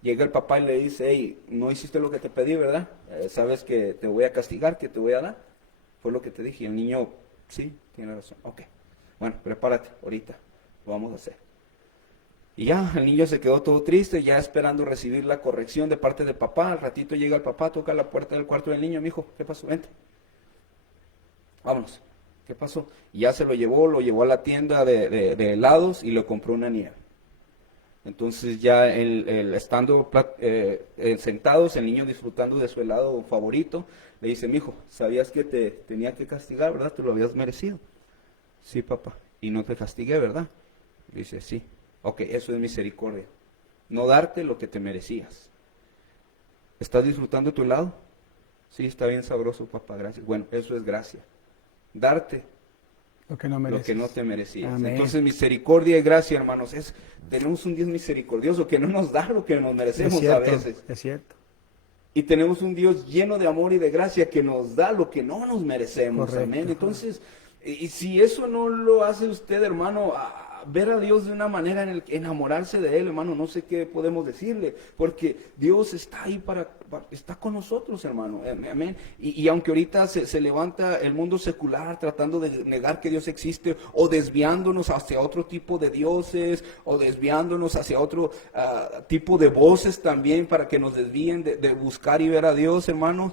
Llega el papá y le dice, hey, no hiciste lo que te pedí, ¿verdad? Sabes que te voy a castigar, que te voy a dar. Fue lo que te dije. Y el niño, sí, tiene razón. Ok, bueno, prepárate, ahorita lo vamos a hacer. Y ya, el niño se quedó todo triste, ya esperando recibir la corrección de parte del papá. Al ratito llega el papá, toca la puerta del cuarto del niño. Mijo, ¿qué pasó? Vente. Vámonos. ¿Qué pasó? Y ya se lo llevó a la tienda de helados y le compró una nieve. Entonces ya estando sentados, el niño disfrutando de su helado favorito, le dice, mijo, ¿sabías que te tenía que castigar, verdad? Tú lo habías merecido. Sí, papá. Y no te castigué, ¿verdad? Dice, sí. Ok, eso es misericordia. No darte lo que te merecías. ¿Estás disfrutando tu helado? Sí, está bien sabroso, papá, gracias. Bueno, eso es gracia. Darte Lo que no lo que no te merecías. Amén. Entonces, misericordia y gracia, hermanos, tenemos un Dios misericordioso que no nos da lo que nos merecemos Es cierto, a veces. es cierto. Y tenemos un Dios lleno de amor y de gracia que nos da lo que no nos merecemos. Correcto. Amén. Entonces, y si eso no lo hace usted, hermano, ver a Dios de una manera enamorarse de Él, hermano, no sé qué podemos decirle, porque Dios está ahí está con nosotros, hermano, amén. Y aunque ahorita se levanta el mundo secular tratando de negar que Dios existe, o desviándonos hacia otro tipo de dioses, o desviándonos hacia otro tipo de voces también para que nos desvíen de buscar y ver a Dios, hermanos,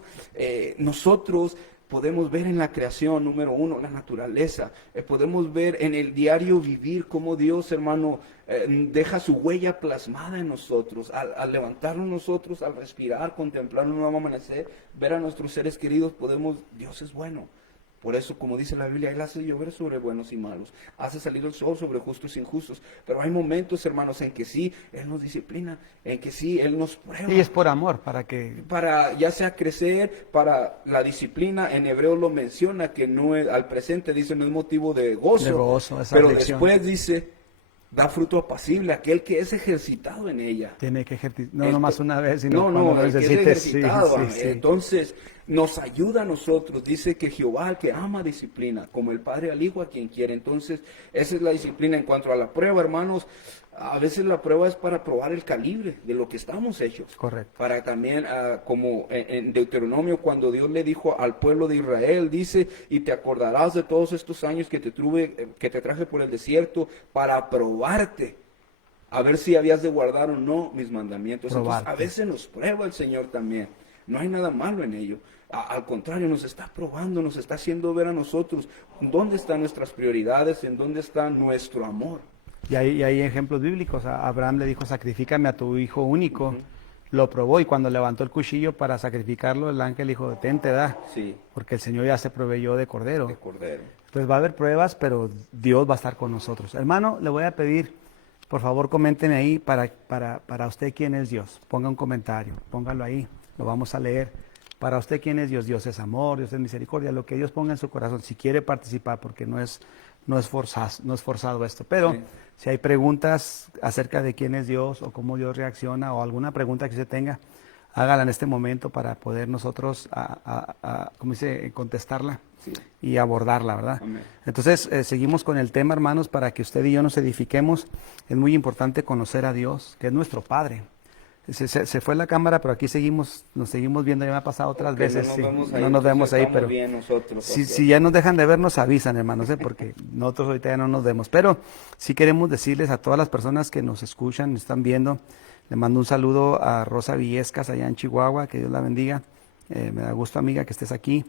nosotros podemos ver en la creación, número uno, la naturaleza. Podemos ver en el diario vivir cómo Dios, hermano, deja su huella plasmada en nosotros. Al levantarnos nosotros, al respirar, contemplar un nuevo amanecer, ver a nuestros seres queridos, Dios es bueno. Por eso, como dice la Biblia, Él hace llover sobre buenos y malos, hace salir el sol sobre justos e injustos. Pero hay momentos, hermanos, en que sí, Él nos disciplina, en que sí, Él nos prueba. Y es por amor, Para ya sea crecer, para la disciplina, en hebreo lo menciona, que no es, al presente dice, no es motivo de gozo, esa pero aflicción. después dice, da fruto apacible, aquel que es ejercitado en ella. Tiene que ejercitar, no nomás una vez, sino no, cuando lo el que es necesites. ejercitado. Sí. Entonces, nos ayuda a nosotros. Dice que Jehová al que ama disciplina, como el padre al hijo a quien quiere. Entonces, esa es la disciplina. En cuanto a la prueba, hermanos, a veces la prueba es para probar el calibre de lo que estamos hechos. Correcto. Para también, como en Deuteronomio, cuando Dios le dijo al pueblo de Israel, dice, y te acordarás de todos estos años que te traje por el desierto para probarte, a ver si habías de guardar o no mis mandamientos. Entonces, a veces nos prueba el Señor también. No hay nada malo en ello. Al contrario, nos está probando, nos está haciendo ver a nosotros dónde están nuestras prioridades, en dónde está nuestro amor. Y hay ejemplos bíblicos. Abraham le dijo, sacrifícame a tu hijo único. Lo probó y cuando levantó el cuchillo para sacrificarlo, el ángel dijo, te da. Sí. Porque el Señor ya se proveyó de cordero. De cordero. Entonces va a haber pruebas, pero Dios va a estar con nosotros. Hermano, le voy a pedir, por favor, comenten ahí para usted quién es Dios. Ponga un comentario, póngalo ahí, lo vamos a leer. Para usted quién es Dios. Dios es amor, Dios es misericordia, lo que Dios ponga en su corazón. Si quiere participar, porque no es forzado esto. Pero sí, si hay preguntas acerca de quién es Dios o cómo Dios reacciona o alguna pregunta que usted tenga, hágala en este momento para poder nosotros, ¿cómo dice?, contestarla. Sí. Y abordarla, ¿verdad? Amén. Entonces, seguimos con el tema, hermanos, para que usted y yo nos edifiquemos. Es muy importante conocer a Dios, que es nuestro Padre. Se fue la cámara, pero aquí nos seguimos viendo. Ya me ha pasado otras veces. No nos vemos ahí, pero si ya nos dejan de ver, nos avisan, hermanos, porque nosotros ahorita ya no nos vemos. Pero sí queremos decirles a todas las personas que nos escuchan, nos están viendo, le mando un saludo a Rosa Villescas, allá en Chihuahua, que Dios la bendiga. Me da gusto, amiga, que estés aquí.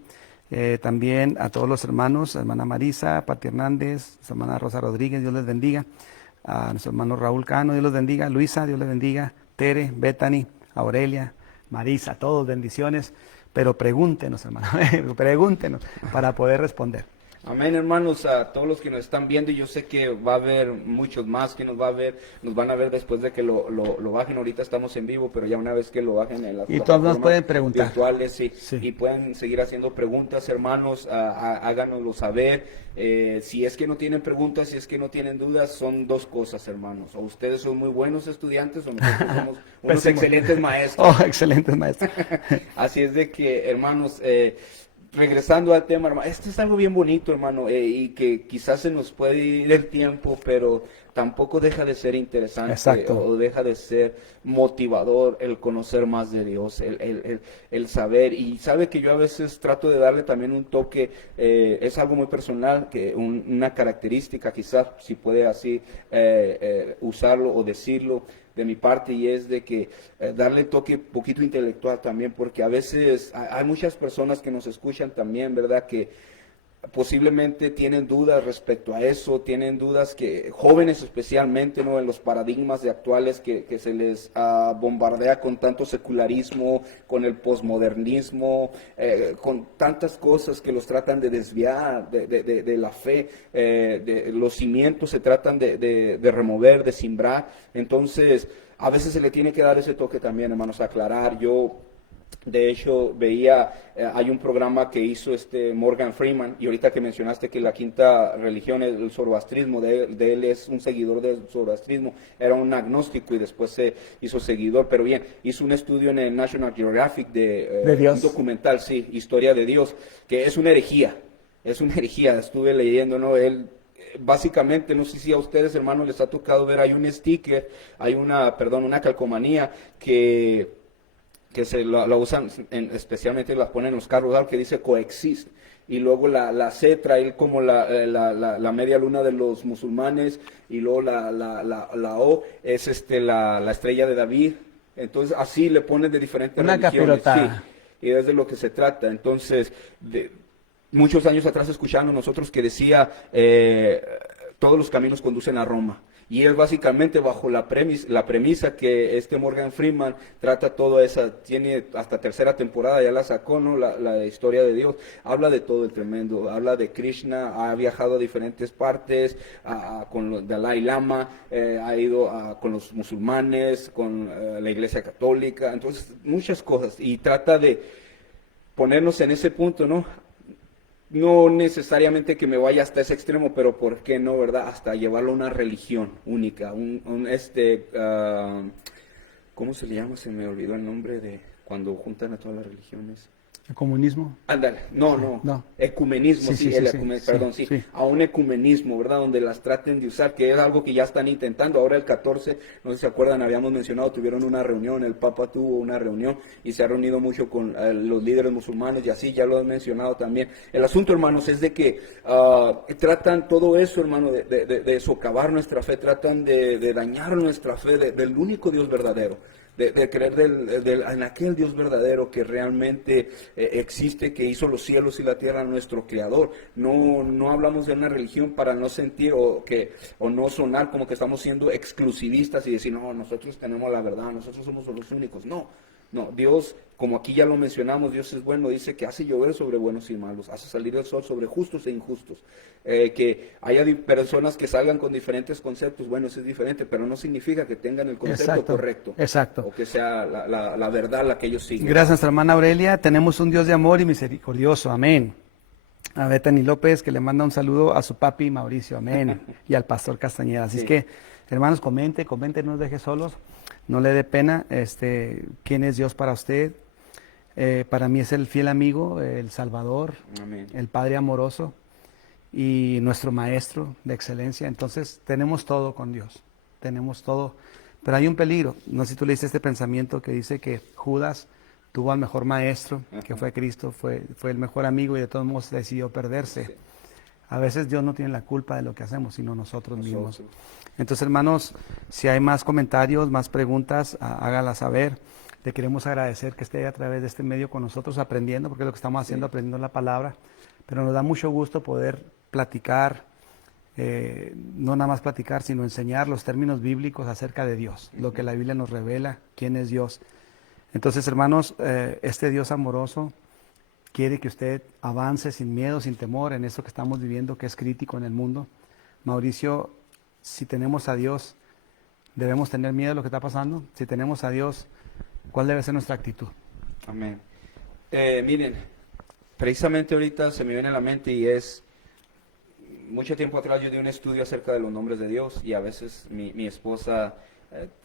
También a todos los hermanos, hermana Marisa, Pati Hernández, su hermana Rosa Rodríguez, Dios les bendiga. A nuestro hermano Raúl Cano, Dios los bendiga. Luisa, Dios les bendiga. Tere, Bethany, Aurelia, Marisa, todos bendiciones. Pero pregúntenos, hermano, pregúntenos para poder responder. Amén, hermanos, a todos los que nos están viendo. Yo sé que va a haber muchos más que nos van a ver después de que lo bajen. Ahorita estamos en vivo, pero ya una vez que lo bajen en las y todos nos pueden preguntar virtuales, sí. Y pueden seguir haciendo preguntas, hermanos, háganoslo saber. Si es que no tienen preguntas, si es que no tienen dudas, son dos cosas, hermanos. O ustedes son muy buenos estudiantes o nosotros somos unos excelentes maestros. Oh, excelentes maestros. Así es de que, hermanos, regresando al tema, hermano, esto es algo bien bonito, hermano, y que quizás se nos puede ir el tiempo, pero tampoco deja de ser interesante. Exacto. O deja de ser motivador el conocer más de Dios, el saber. Y sabe que yo a veces trato de darle también un toque, es algo muy personal, que una característica quizás, si puede así usarlo o decirlo, de mi parte, y es de que darle toque poquito intelectual también, porque a veces hay muchas personas que nos escuchan también, ¿verdad?, que posiblemente tienen dudas respecto a eso, tienen dudas que jóvenes especialmente, ¿no?, en los paradigmas de actuales que se les bombardea con tanto secularismo, con el posmodernismo, con tantas cosas que los tratan de desviar de la fe, de los cimientos se tratan de remover, de simbrar. Entonces a veces se le tiene que dar ese toque también, hermanos, aclarar. Yo de hecho veía, hay un programa que hizo Morgan Freeman, y ahorita que mencionaste que la quinta religión es el zoroastrismo, de él es un seguidor del zoroastrismo, era un agnóstico y después se hizo seguidor, pero bien, hizo un estudio en el National Geographic de Dios. Un documental, sí, Historia de Dios, que es una herejía, estuve leyendo, ¿no? Él básicamente, no sé si a ustedes, hermanos, les ha tocado ver, hay un sticker, hay una calcomanía que se la usan, especialmente la ponen en los carros, que dice coexist, y luego la C trae como la media luna de los musulmanes, y luego la O es la estrella de David. Entonces así le ponen de diferentes religiones, sí, y es de lo que se trata. Entonces, muchos años atrás escuchando nosotros que decía todos los caminos conducen a Roma. Y es básicamente bajo la premisa que Morgan Freeman trata toda esa, tiene hasta tercera temporada, ya la sacó, ¿no?, la historia de Dios, habla de todo el tremendo, habla de Krishna, ha viajado a diferentes partes, con el Dalai Lama, ha ido con los musulmanes, con la Iglesia Católica, entonces muchas cosas, y trata de ponernos en ese punto, ¿no? No necesariamente que me vaya hasta ese extremo, pero ¿por qué no, verdad? Hasta llevarlo a una religión única, ¿cómo se le llama? Se me olvidó el nombre de cuando juntan a todas las religiones. ¿El comunismo? Ándale, no, No. ecumenismo, Sí, perdón, sí, a un ecumenismo, ¿verdad? Donde las traten de usar, que es algo que ya están intentando. Ahora el 14, no sé si se acuerdan, habíamos mencionado, tuvieron una reunión, el Papa tuvo una reunión y se ha reunido mucho con los líderes musulmanes y así, ya lo he mencionado también. El asunto, hermanos, es de que tratan todo eso, hermano, de socavar nuestra fe, tratan de dañar nuestra fe del único Dios verdadero. De creer en aquel Dios verdadero que realmente existe, que hizo los cielos y la tierra, nuestro Creador. No hablamos de una religión para no sentir o no sonar como que estamos siendo exclusivistas y decir, no, nosotros tenemos la verdad, nosotros somos los únicos. No, Dios, como aquí ya lo mencionamos, Dios es bueno, dice que hace llover sobre buenos y malos, hace salir el sol sobre justos e injustos. Que haya personas que salgan con diferentes conceptos, bueno, eso es diferente, pero no significa que tengan el concepto correcto. Exacto. O que sea la verdad la que ellos siguen. Gracias, nuestra hermana Aurelia. Tenemos un Dios de amor y misericordioso. Amén. A Bethany López, que le manda un saludo a su papi Mauricio. Amén. Y al pastor Castañeda. Así es que, hermanos, comente, no nos deje solos. No le dé pena. ¿Quién es Dios para usted? Para mí es el fiel amigo, el Salvador, Amén. el Padre amoroso y nuestro Maestro de excelencia. Entonces, tenemos todo con Dios. Tenemos todo. Pero hay un peligro. No sé si tú leíste este pensamiento que dice que Judas tuvo al mejor maestro, que fue Cristo, fue el mejor amigo y de todos modos decidió perderse. Sí. A veces Dios no tiene la culpa de lo que hacemos, sino nosotros mismos. Entonces, hermanos, si hay más comentarios, más preguntas, hágalas saber. Le queremos agradecer que esté a través de este medio con nosotros aprendiendo, porque es lo que estamos haciendo, aprendiendo la palabra. Pero nos da mucho gusto poder platicar, no nada más platicar, sino enseñar los términos bíblicos acerca de Dios, lo que la Biblia nos revela, quién es Dios. Entonces, hermanos, este Dios amoroso quiere que usted avance sin miedo, sin temor en esto que estamos viviendo, que es crítico en el mundo. Mauricio, si tenemos a Dios, ¿debemos tener miedo de lo que está pasando? Si tenemos a Dios, ¿cuál debe ser nuestra actitud? Amén. Miren, precisamente ahorita se me viene a la mente y es, mucho tiempo atrás yo di un estudio acerca de los nombres de Dios y a veces mi esposa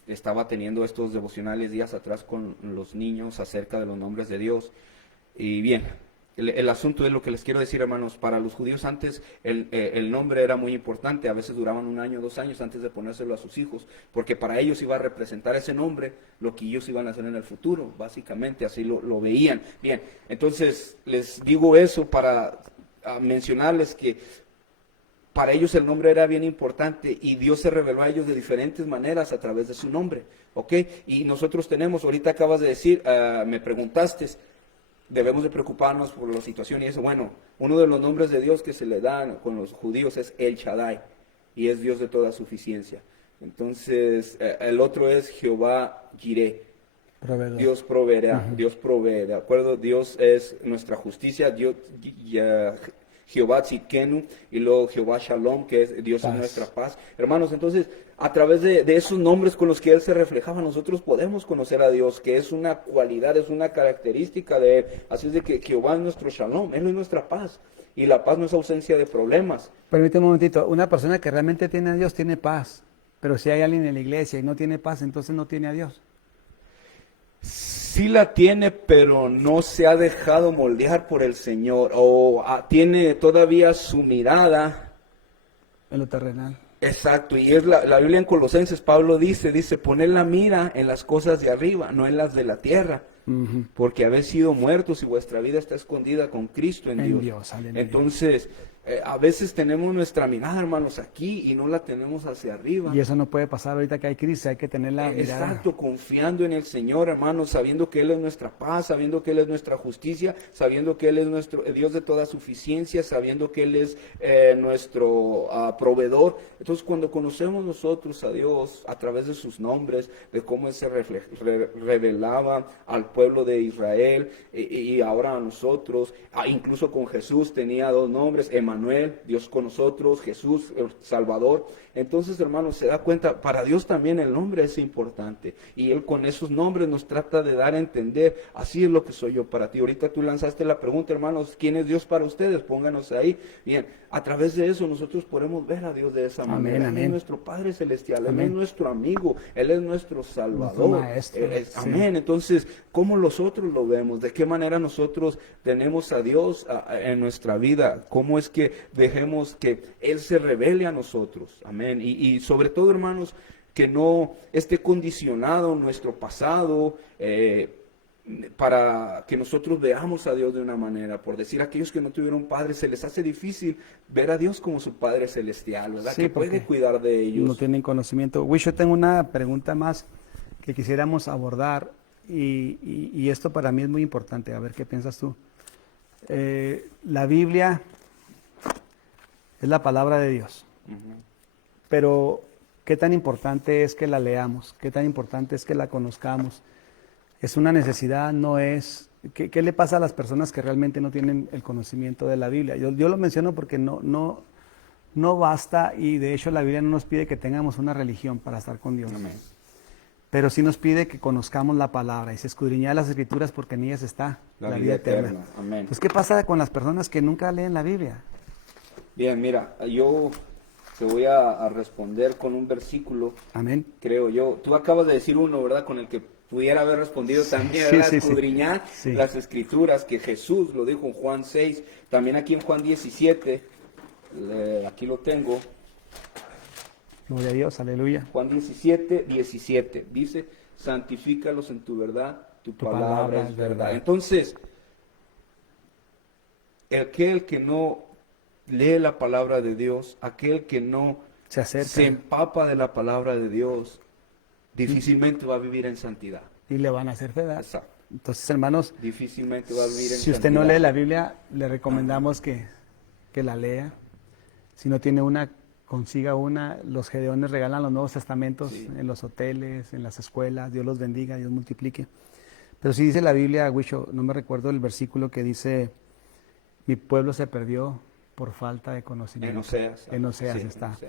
estaba teniendo estos devocionales días atrás con los niños acerca de los nombres de Dios. Y bien, el asunto es lo que les quiero decir, hermanos. Para los judíos antes el nombre era muy importante. A veces duraban 1 año, 2 años antes de ponérselo a sus hijos, porque para ellos iba a representar ese nombre lo que ellos iban a hacer en el futuro. Básicamente así lo veían. Bien, entonces les digo eso para mencionarles que para ellos el nombre era bien importante y Dios se reveló a ellos de diferentes maneras a través de su nombre, ¿ok? Y nosotros tenemos, ahorita acabas de decir, me preguntaste, debemos de preocuparnos por la situación y eso. Bueno, uno de los nombres de Dios que se le dan con los judíos es El Shaddai y es Dios de toda suficiencia. Entonces, el otro es Jehová Jireh. Proveedor. Dios proveerá, Dios provee, ¿de acuerdo? Dios es nuestra justicia, Dios, Jehová Tzidkenu y luego Jehová Shalom, que es Dios es nuestra paz. Hermanos, entonces, a través de esos nombres con los que Él se reflejaba, nosotros podemos conocer a Dios, que es una cualidad, es una característica de Él. Así es de que Jehová es nuestro Shalom, Él es nuestra paz. Y la paz no es ausencia de problemas. Permíteme un momentito, una persona que realmente tiene a Dios tiene paz, pero si hay alguien en la iglesia y no tiene paz, entonces no tiene a Dios. Sí la tiene, pero no se ha dejado moldear por el Señor, o tiene todavía su mirada En lo terrenal. exacto, y es la Biblia en Colosenses, Pablo dice, poned la mira en las cosas de arriba, no en las de la tierra, porque habéis sido muertos y vuestra vida está escondida con Cristo en Dios. Aleluya. Entonces, a veces tenemos nuestra mirada, hermanos, aquí y no la tenemos hacia arriba. Y eso no puede pasar ahorita que hay crisis, hay que tener la mirada. Exacto, confiando en el Señor, hermanos, sabiendo que Él es nuestra paz, sabiendo que Él es nuestra justicia, sabiendo que Él es nuestro Dios de toda suficiencia, sabiendo que Él es nuestro proveedor. Entonces, cuando conocemos nosotros a Dios a través de sus nombres, de cómo Él se revelaba al pueblo de Israel y ahora a nosotros, incluso con Jesús tenía 2 nombres, Emmanuel Emanuel, Dios con nosotros, Jesús, el Salvador. Entonces, hermanos, se da cuenta, para Dios también el nombre es importante. Y Él con esos nombres nos trata de dar a entender, así es lo que soy yo para ti. Ahorita tú lanzaste la pregunta, hermanos, ¿quién es Dios para ustedes? Pónganos ahí. Bien, a través de eso nosotros podemos ver a Dios de esa manera. Él es nuestro Padre Celestial, Él es nuestro amigo, Él es nuestro Salvador. Maestro, Amén. Entonces, ¿cómo nosotros lo vemos? ¿De qué manera nosotros tenemos a Dios en nuestra vida? ¿Cómo es que dejemos que Él se revele a nosotros? Amén. Y sobre todo, hermanos, que no esté condicionado nuestro pasado para que nosotros veamos a Dios de una manera. Por decir, aquellos que no tuvieron padre, se les hace difícil ver a Dios como su Padre Celestial, ¿verdad? Sí, que puede cuidar de ellos. No tienen conocimiento. Wish, yo tengo una pregunta más que quisiéramos abordar y esto para mí es muy importante. A ver qué piensas tú. La Biblia es la palabra de Dios. Pero, ¿qué tan importante es que la leamos? ¿Qué tan importante es que la conozcamos? Es una necesidad, no es... ¿Qué le pasa a las personas que realmente no tienen el conocimiento de la Biblia? Yo lo menciono porque no basta, y de hecho la Biblia no nos pide que tengamos una religión para estar con Dios. Amén. Pero sí nos pide que conozcamos la palabra y se escudriñar las Escrituras porque en ellas está la vida eterna. Amén. Entonces, ¿qué pasa con las personas que nunca leen la Biblia? Bien, mira, yo te voy a responder con un versículo, Amén. creo yo. Tú acabas de decir uno, ¿verdad? Con el que pudiera haber respondido también, ¿verdad? Escudriñar las Escrituras, que Jesús lo dijo en Juan 6, también aquí en Juan 17, aquí lo tengo. Gloria a Dios, aleluya. Juan 17, 17, dice, santifícalos en tu verdad, tu palabra es verdad. Entonces, aquel que no lee la palabra de Dios, aquel que no se empapa de la palabra de Dios, difícilmente va a vivir en santidad. Y le van a hacer fe. Exacto. Entonces, hermanos, Difícilmente va a vivir en si santidad. usted no lee la Biblia, le recomendamos que la lea. Si no tiene una, consiga una. Los gedeones regalan los Nuevos Testamentos en los hoteles, en las escuelas. Dios los bendiga, Dios multiplique. Pero si dice la Biblia, Wisho, no me recuerdo el versículo que dice, mi pueblo se perdió por falta de conocimiento. En Oseas está. En Oseas.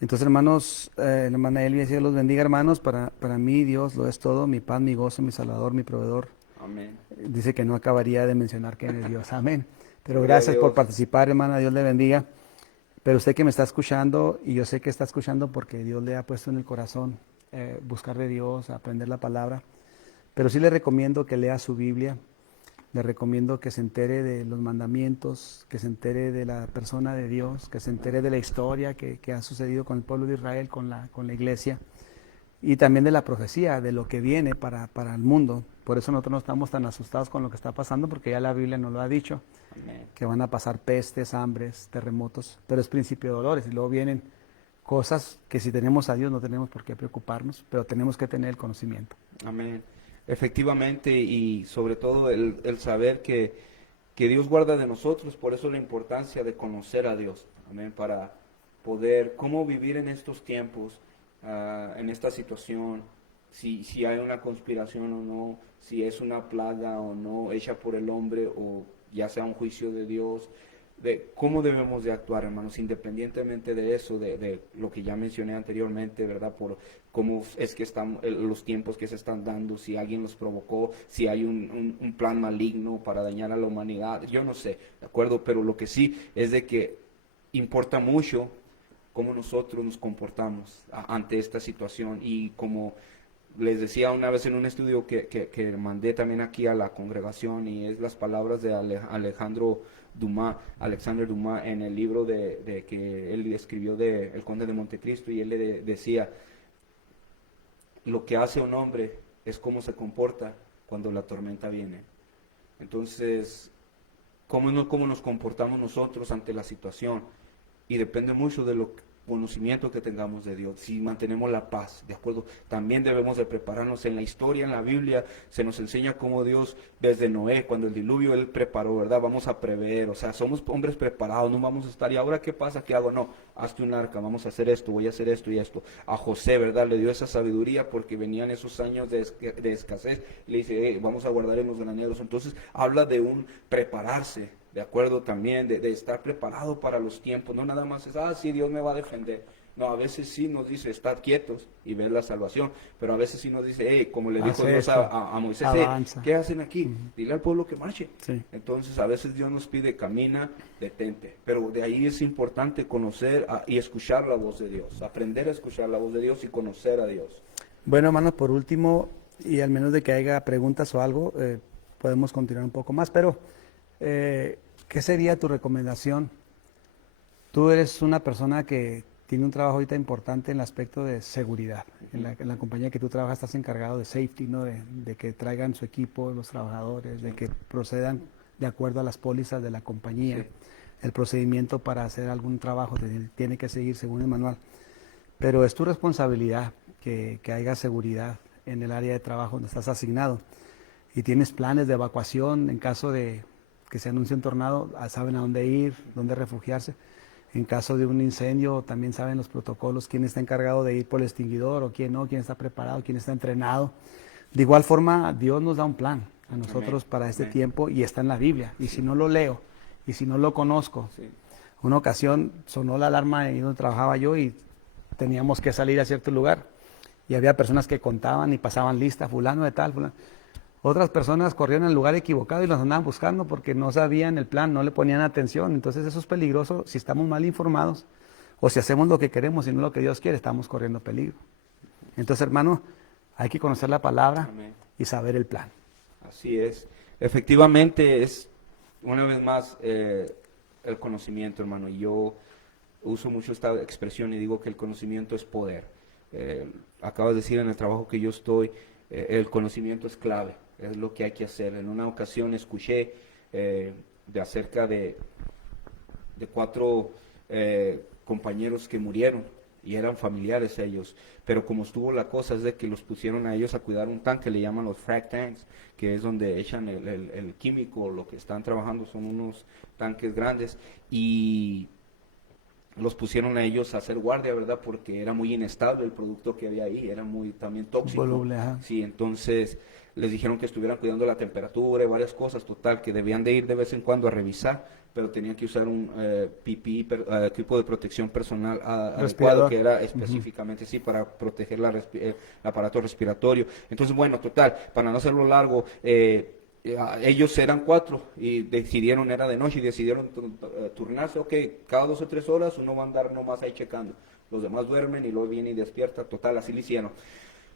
Entonces, hermanos, la hermana Elvia, Dios los bendiga, hermanos. Para mí, Dios lo es todo, mi paz, mi gozo, mi salvador, mi proveedor. Amén. Dice que no acabaría de mencionar quién es Dios. Amén. Pero gracias por participar, hermana. Dios le bendiga. Pero usted que me está escuchando, y yo sé que está escuchando porque Dios le ha puesto en el corazón buscar de Dios, aprender la palabra. Pero sí le recomiendo que lea su Biblia. Le recomiendo que se entere de los mandamientos, que se entere de la persona de Dios, que se entere de la historia que ha sucedido con el pueblo de Israel, con la iglesia, y también de la profecía, de lo que viene para el mundo. Por eso nosotros no estamos tan asustados con lo que está pasando, porque ya la Biblia nos lo ha dicho, que van a pasar pestes, hambres, terremotos, pero es principio de dolores, y luego vienen cosas que si tenemos a Dios no tenemos por qué preocuparnos, pero tenemos que tener el conocimiento. Amén. Efectivamente, y sobre todo el saber que Dios guarda de nosotros, por eso la importancia de conocer a Dios, amén, para poder, cómo vivir en estos tiempos, en esta situación, si hay una conspiración o no, si es una plaga o no, hecha por el hombre, o ya sea un juicio de Dios, de cómo debemos de actuar, hermanos, independientemente de eso, de lo que ya mencioné anteriormente, ¿verdad? Por cómo es que están los tiempos que se están dando, si alguien los provocó, si hay un plan maligno para dañar a la humanidad, yo no sé, ¿de acuerdo? Pero lo que sí es de que importa mucho cómo nosotros nos comportamos ante esta situación, y como les decía una vez en un estudio que mandé también aquí a la congregación, y es las palabras de Alexander Dumas, en el libro de que él escribió de El Conde de Montecristo, y él le decía, lo que hace un hombre es cómo se comporta cuando la tormenta viene. Entonces, cómo nos comportamos nosotros ante la situación, y depende mucho de lo conocimiento que tengamos de Dios, si mantenemos la paz, ¿de acuerdo? También debemos de prepararnos. En la historia, en la Biblia, se nos enseña cómo Dios, desde Noé, cuando el diluvio, Él preparó, ¿verdad? Vamos a prever, o sea, somos hombres preparados, no vamos a estar, ¿y ahora qué pasa? ¿Qué hago? No, hazte un arca, vamos a hacer esto, voy a hacer esto y esto. A José, ¿verdad? Le dio esa sabiduría porque venían esos años de escasez, le dice, vamos a guardar en los graneros. Entonces, habla de un prepararse, de acuerdo también, de estar preparado para los tiempos, no nada más es, sí, Dios me va a defender. No, a veces sí nos dice, estad quietos y ver la salvación, pero a veces sí nos dice, como le dijo Dios a Moisés, ¿qué hacen aquí? Dile al pueblo que marche. Sí. Entonces a veces Dios nos pide, camina, detente, pero de ahí es importante conocer y escuchar la voz de Dios, aprender a escuchar la voz de Dios y conocer a Dios. Bueno, hermanos, por último, y al menos de que haya preguntas o algo, podemos continuar un poco más, pero ¿qué sería tu recomendación? Tú eres una persona que tiene un trabajo ahorita importante en el aspecto de seguridad. En la compañía que tú trabajas estás encargado de safety, ¿no? De que traigan su equipo los trabajadores, de que procedan de acuerdo a las pólizas de la compañía. Sí. El procedimiento para hacer algún trabajo tiene que seguir según el manual. Pero es tu responsabilidad que haya seguridad en el área de trabajo donde estás asignado. Y tienes planes de evacuación en caso de que se anuncie un tornado, saben a dónde ir, dónde refugiarse. En caso de un incendio, también saben los protocolos, quién está encargado de ir por el extinguidor o quién no, quién está preparado, quién está entrenado. De igual forma, Dios nos da un plan a nosotros para este tiempo y está en la Biblia. Y si no lo leo y si no lo conozco, una ocasión sonó la alarma ahí donde trabajaba yo y teníamos que salir a cierto lugar. Y había personas que contaban y pasaban lista, fulano de tal, fulano. Otras personas corrieron al lugar equivocado y los andaban buscando porque no sabían el plan, no le ponían atención. Entonces eso es peligroso si estamos mal informados o si hacemos lo que queremos y no lo que Dios quiere, estamos corriendo peligro. Entonces, hermano, hay que conocer la palabra y saber el plan. Así es. Efectivamente es, una vez más, el conocimiento, hermano. Y yo uso mucho esta expresión y digo que el conocimiento es poder. Acabas de decir en el trabajo que yo estoy, el conocimiento es clave. Es lo que hay que hacer. En una ocasión escuché de acerca de 4 compañeros que murieron y eran familiares ellos, pero como estuvo la cosa es de que los pusieron a ellos a cuidar un tanque, le llaman los frac tanks, que es donde echan el químico, lo que están trabajando son unos tanques grandes y los pusieron a ellos a hacer guardia, ¿verdad? Porque era muy inestable el producto que había ahí, era muy también tóxico. Voluble, sí, entonces les dijeron que estuvieran cuidando la temperatura y varias cosas, total, que debían de ir de vez en cuando a revisar, pero tenían que usar un PPE, equipo de protección personal adecuado, que era específicamente, sí, para proteger el aparato respiratorio. Entonces, bueno, total, para no hacerlo largo, ellos eran 4 y decidieron, era de noche y decidieron turnarse, cada 2 o 3 horas uno va a andar nomás ahí checando, los demás duermen y luego viene y despierta, total, así lo hicieron.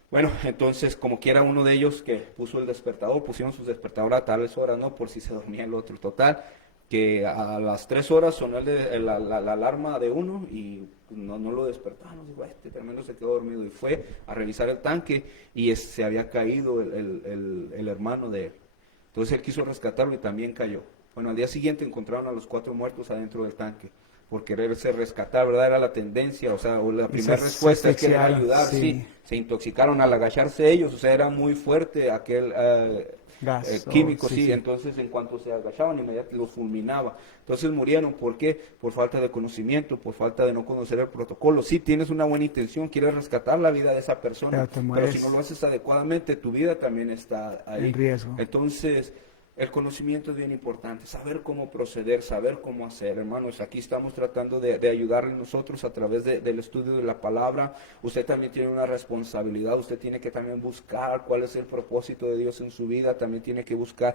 Bueno, entonces como quiera uno de ellos que puso el despertador, pusieron su despertador a tales horas, ¿no? Por si se dormía el otro, total, que a las 3 horas sonó la alarma de uno y no lo despertaron, digo, tremendo se quedó dormido y fue a revisar el tanque y se había caído el hermano de él. Entonces él quiso rescatarlo y también cayó. Bueno, al día siguiente encontraron a los 4 muertos adentro del tanque por quererse rescatar, ¿verdad? Era la tendencia, o la primera respuesta es querer ayudar, sí. Se intoxicaron al agacharse ellos, o sea, era muy fuerte aquel gas, químico, sí. Entonces en cuanto se agachaban inmediatamente los fulminaba. Entonces murieron, ¿por qué? Por falta de conocimiento, por falta de no conocer el protocolo. Sí, tienes una buena intención, quieres rescatar la vida de esa persona, pero si no lo haces adecuadamente, tu vida también está ahí. En riesgo. Entonces, el conocimiento es bien importante, saber cómo proceder, saber cómo hacer, hermanos. Aquí estamos tratando de ayudarle nosotros a través del estudio de la palabra. Usted también tiene una responsabilidad, usted tiene que también buscar cuál es el propósito de Dios en su vida, también tiene que buscar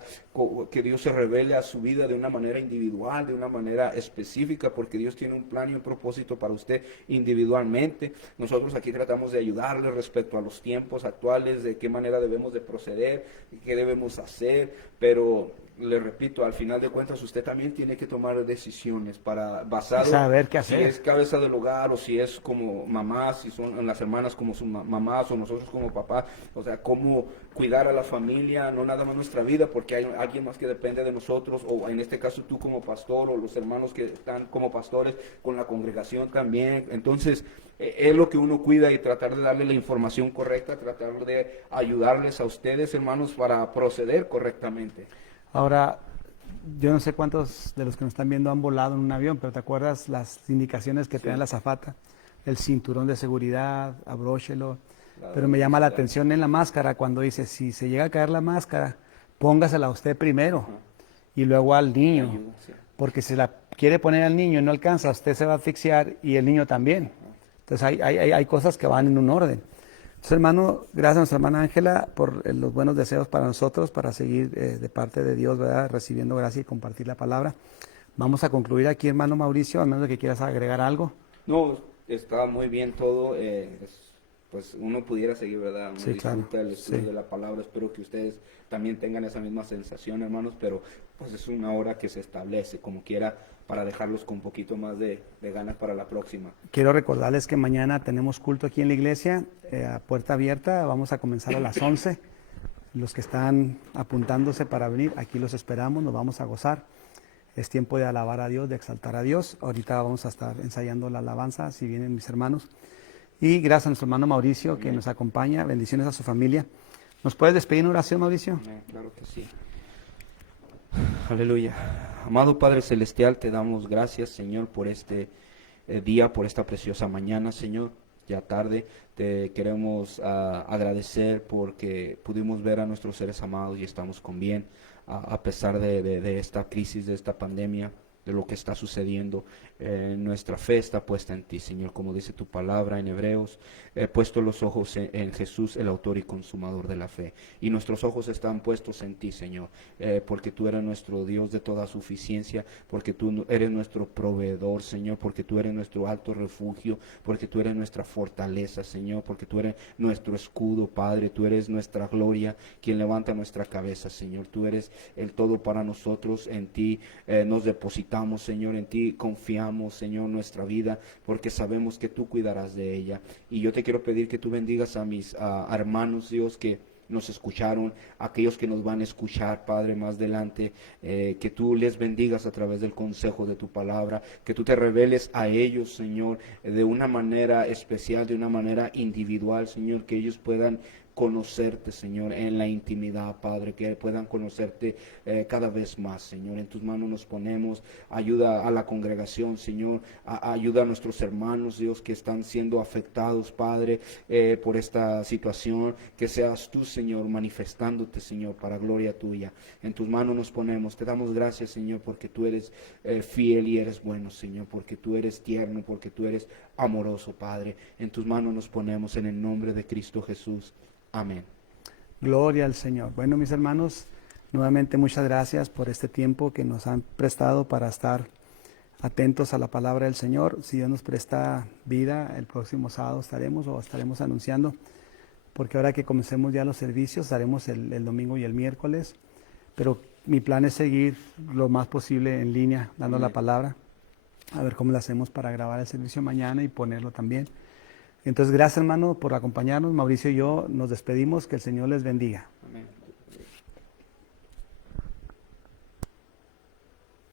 que Dios se revele a su vida de una manera individual, de una manera específica, porque Dios tiene un plan y un propósito para usted individualmente. Nosotros aquí tratamos de ayudarle respecto a los tiempos actuales, de qué manera debemos de proceder, qué debemos hacer, pero le repito, al final de cuentas usted también tiene que tomar decisiones basado saber qué si hacer. es cabeza del hogar o si es como mamá, si son las hermanas como sus mamás o nosotros como papás, o sea, cómo cuidar a la familia, no nada más nuestra vida, porque hay alguien más que depende de nosotros, o en este caso tú como pastor o los hermanos que están como pastores con la congregación también. Entonces es lo que uno cuida y tratar de darle la información correcta, tratar de ayudarles a ustedes, hermanos, para proceder correctamente. Ahora, yo no sé cuántos de los que nos están viendo han volado en un avión, pero ¿te acuerdas las indicaciones que te da la azafata? El cinturón de seguridad, abróchelo. Pero me llama la atención en la máscara cuando dice, si se llega a caer la máscara, póngasela a usted primero y luego al niño, Ayuda, sí. porque si la quiere poner al niño y no alcanza, usted se va a asfixiar y el niño también. Entonces hay cosas que van en un orden. Entonces, hermano, gracias a nuestra hermana Ángela por los buenos deseos para nosotros, para seguir de parte de Dios, ¿verdad? Recibiendo gracia y compartir la palabra. Vamos a concluir aquí, hermano Mauricio, a menos de que quieras agregar algo. No, está muy bien todo. Pues uno pudiera seguir, ¿verdad? Uno Sí, claro. disfruta el estudio Sí. de la palabra. Espero que ustedes también tengan esa misma sensación, hermanos, pero pues es una hora que se establece, como quiera, para dejarlos con un poquito más de ganas para la próxima. Quiero recordarles que mañana tenemos culto aquí en la iglesia, a puerta abierta. Vamos a comenzar a las 11. Los que están apuntándose para venir, aquí los esperamos, nos vamos a gozar. Es tiempo de alabar a Dios, de exaltar a Dios. Ahorita vamos a estar ensayando la alabanza, si vienen mis hermanos. Y gracias a nuestro hermano Mauricio que nos acompaña. Bendiciones a su familia. ¿Nos puedes despedir en oración, Mauricio? Claro que sí. Aleluya. Amado Padre Celestial, te damos gracias, Señor, por este día, por esta preciosa mañana, Señor. Ya tarde, te queremos agradecer porque pudimos ver a nuestros seres amados y estamos con bien, a pesar de esta crisis, de esta pandemia, de lo que está sucediendo. Nuestra fe está puesta en ti, Señor, como dice tu palabra en Hebreos. He puesto los ojos en Jesús, el autor y consumador de la fe. Y nuestros ojos están puestos en ti, Señor, porque tú eres nuestro Dios de toda suficiencia, porque tú eres nuestro proveedor, Señor, porque tú eres nuestro alto refugio, porque tú eres nuestra fortaleza, Señor, porque tú eres nuestro escudo, Padre, tú eres nuestra gloria, quien levanta nuestra cabeza, Señor. Tú eres el todo para nosotros, en ti nos depositamos, Señor, en ti confiamos, Señor, nuestra vida, porque sabemos que tú cuidarás de ella. Y yo te quiero pedir que tú bendigas a mis hermanos, Dios, que nos escucharon, aquellos que nos van a escuchar, Padre, más adelante, que tú les bendigas a través del consejo de tu palabra, que tú te reveles a ellos, Señor, de una manera especial, de una manera individual, Señor, que ellos puedan conocerte, Señor, en la intimidad, Padre, que puedan conocerte cada vez más, Señor. En tus manos nos ponemos, ayuda a la congregación, Señor, ayuda a nuestros hermanos, Dios, que están siendo afectados, Padre, por esta situación, que seas tú, Señor, manifestándote, Señor, para gloria tuya. En tus manos nos ponemos, te damos gracias, Señor, porque tú eres fiel y eres bueno, Señor, porque tú eres tierno, porque tú eres amoroso, Padre. En tus manos nos ponemos en el nombre de Cristo Jesús. Amén. Gloria al Señor. Bueno, mis hermanos, nuevamente muchas gracias por este tiempo que nos han prestado para estar atentos a la palabra del Señor. Si Dios nos presta vida, el próximo sábado estaremos anunciando, porque ahora que comencemos ya los servicios, estaremos el domingo y el miércoles, pero mi plan es seguir lo más posible en línea, dando la palabra, a ver cómo lo hacemos para grabar el servicio mañana y ponerlo también. Entonces, gracias, hermano, por acompañarnos. Mauricio y yo nos despedimos. Que el Señor les bendiga. Amén.